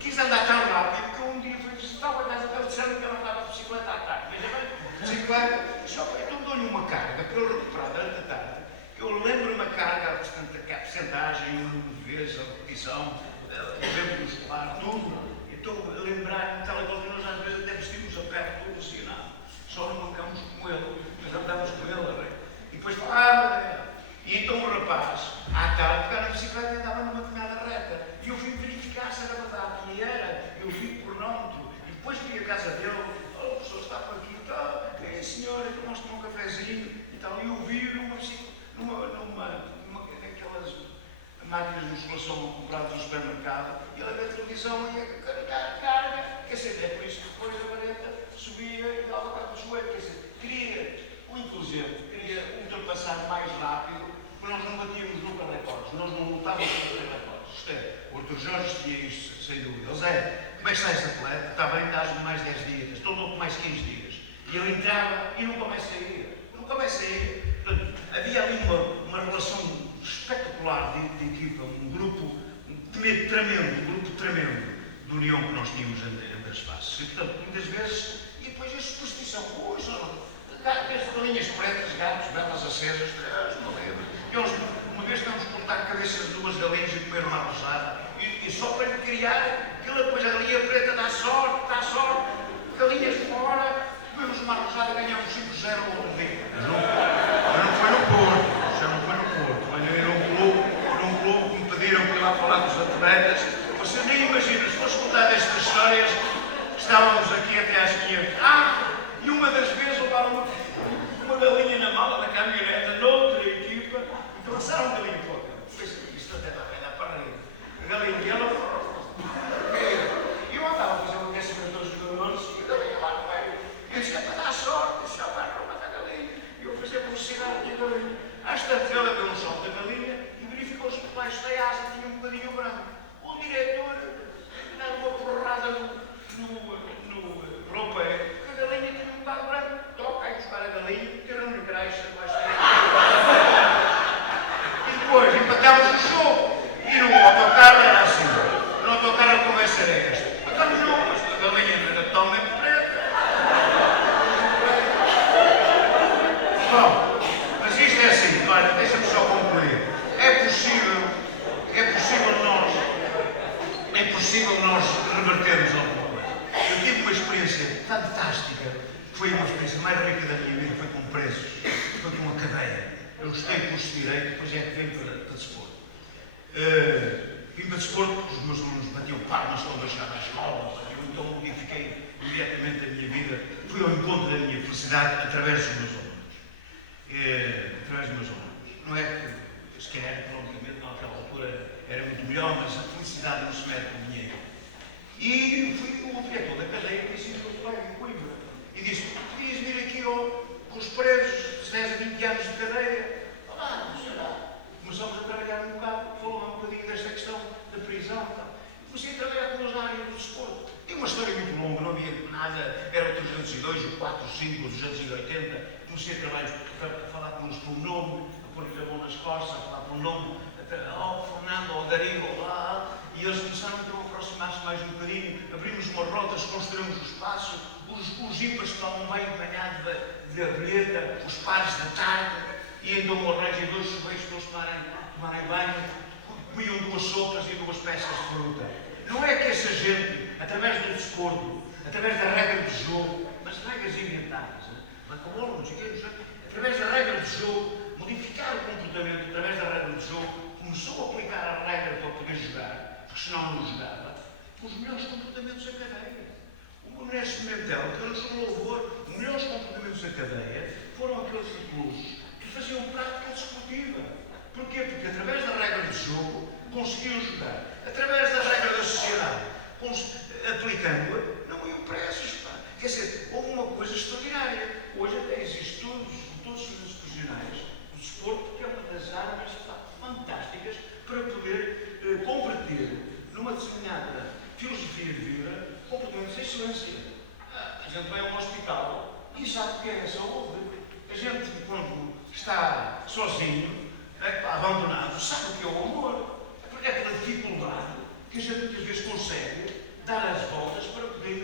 Quis andar tão rápido que um dia fui visitar a casa dele, disseram que ela andava de bicicleta à tarde, mas agora, bicicleta, só que então dou-lhe uma carga para eu recuperar durante a tarde. Eu lembro-me a carga, a porcentagem, o número de vezes, a repetição, o exemplo muscular, tudo. Então, lembrar-me, tal e qual que nós às vezes até vestimos a pele todo alucinado. Só não mancamos como ele, mas andamos com ele, e depois e então o rapaz, à tarde, pegava na bicicleta e andava numa caminhada reta. E eu vim verificar se era verdade, e era. Eu vi o cronómetro, e depois fui à casa dele, o professor está por aqui, está, senhor, eu mostro um cafezinho, e tal, e eu vi numa bicicleta, naquelas máquinas de musculação compradas no supermercado, e ele vê a televisão e ia carga, quer dizer, é por isso que depois a vareta subia e dava para o joelho, quer dizer, queria ultrapassar mais rápido, porque nós não batíamos nunca recordes, nós não lutávamos para ter recordes. Isto é, o Artur Jorge tinha isto, sem dúvida. Zé, como é que está esse atleta? Está bem, estás mais 10 dias, estou louco mais 15 dias. E ele entrava e nunca mais saía. Nunca mais saía. Portanto, havia ali uma relação espetacular de equipa, um grupo tremendo de união que nós tínhamos entre as faces. E, portanto, muitas vezes, e depois a superstição, galinhas pretas, gatos, velas acesas, não lembro. Uma vez tivemos que cortar a cabeça de 2 galinhas e comer uma rosada, e só para lhe criar, aquilo depois a galinha preta dá sorte, galinhas fora, comemos uma rosada e ganhamos 5-0 ao outro dia. Mas não foi no Porto, já não foi no Porto. Olha, era um clube que me pediram para ir lá falar com os atletas. Você nem imagina, se fosse contar estas histórias, estávamos aqui até às 500. E uma das vezes levaram uma galinha no roupeiro, porque a galinha tinha um bocado branco. Toca aí buscar a galinha, que era uma caixa mais e depois empatamos o show. E no autocarro era assim. No autocarro a conversa era esta. Empatamos o jogo, mas a galinha não era totalmente preta. Bom, mas isto é assim, olha, deixa-me só concluir. É possível nós revertermos alguma coisa. Eu tive uma experiência fantástica, foi uma experiência mais rica da minha vida, foi com presos, foi com uma cadeia. Eu gostei do curso de Direito, depois é que vim para desporto. Vim para desporto, porque os meus alunos batiam palmas quando deixavam as escola, eu então modifiquei imediatamente a minha vida, fui ao encontro da minha felicidade através dos meus alunos. Não é que, se calhar, provavelmente, naquela altura era muito melhor, mas a felicidade não se mede com dinheiro. E fui o diretor da cadeia que disse ao colega em Coimbra e disse: podias vir aqui com os presos de 10 a 20 anos de cadeia? Não será. Começamos a trabalhar um bocado, falou um bocadinho desta questão da prisão e tal. Comecei a trabalhar com eles na área do desporto. Tem uma história muito longa, não havia nada, era o 302, o 4, o 5, o 280. Comecei a falar com eles pelo nome, a pôr-lhes a mão nas costas, a falar pelo nome, Fernando, Darío, lá. E eles começaram então a aproximar-se mais um bocadinho, abrimos umas rotas, construímos o espaço, os ímpares estavam bem empenhados de abelheta, os pares da tarde, e então eu arranjei 2 chuveiros para eles tomarem banho, comiam 2 sopas e 2 peças de fruta. Não é que essa gente, através do desporto, através da regra de jogo, mas regras inventadas, através da regra de jogo, modificar o comportamento através da regra de jogo, começou a aplicar a regra para poder jogar, porque senão não jogava, os melhores comportamentos da cadeia. O Ernesto Pimentel, que eu sou louvor, os melhores comportamentos da cadeia foram aqueles reclusos que faziam prática desportiva. Porquê? Porque através da regra de jogo conseguiam jogar. Através da regra da sociedade, aplicando-a, não iam presos. Quer dizer, houve uma coisa extraordinária. Hoje até existe todos os serviços prisionais, o desporto, que é uma das armas fantásticas para poder converter numa determinada filosofia de vida comportamentos de excelência. A gente vai a um hospital e sabe o que é a saúde. A gente, quando está sozinho, abandonado, sabe o que é o amor. É pela dificuldade que a gente muitas vezes consegue dar as voltas para poder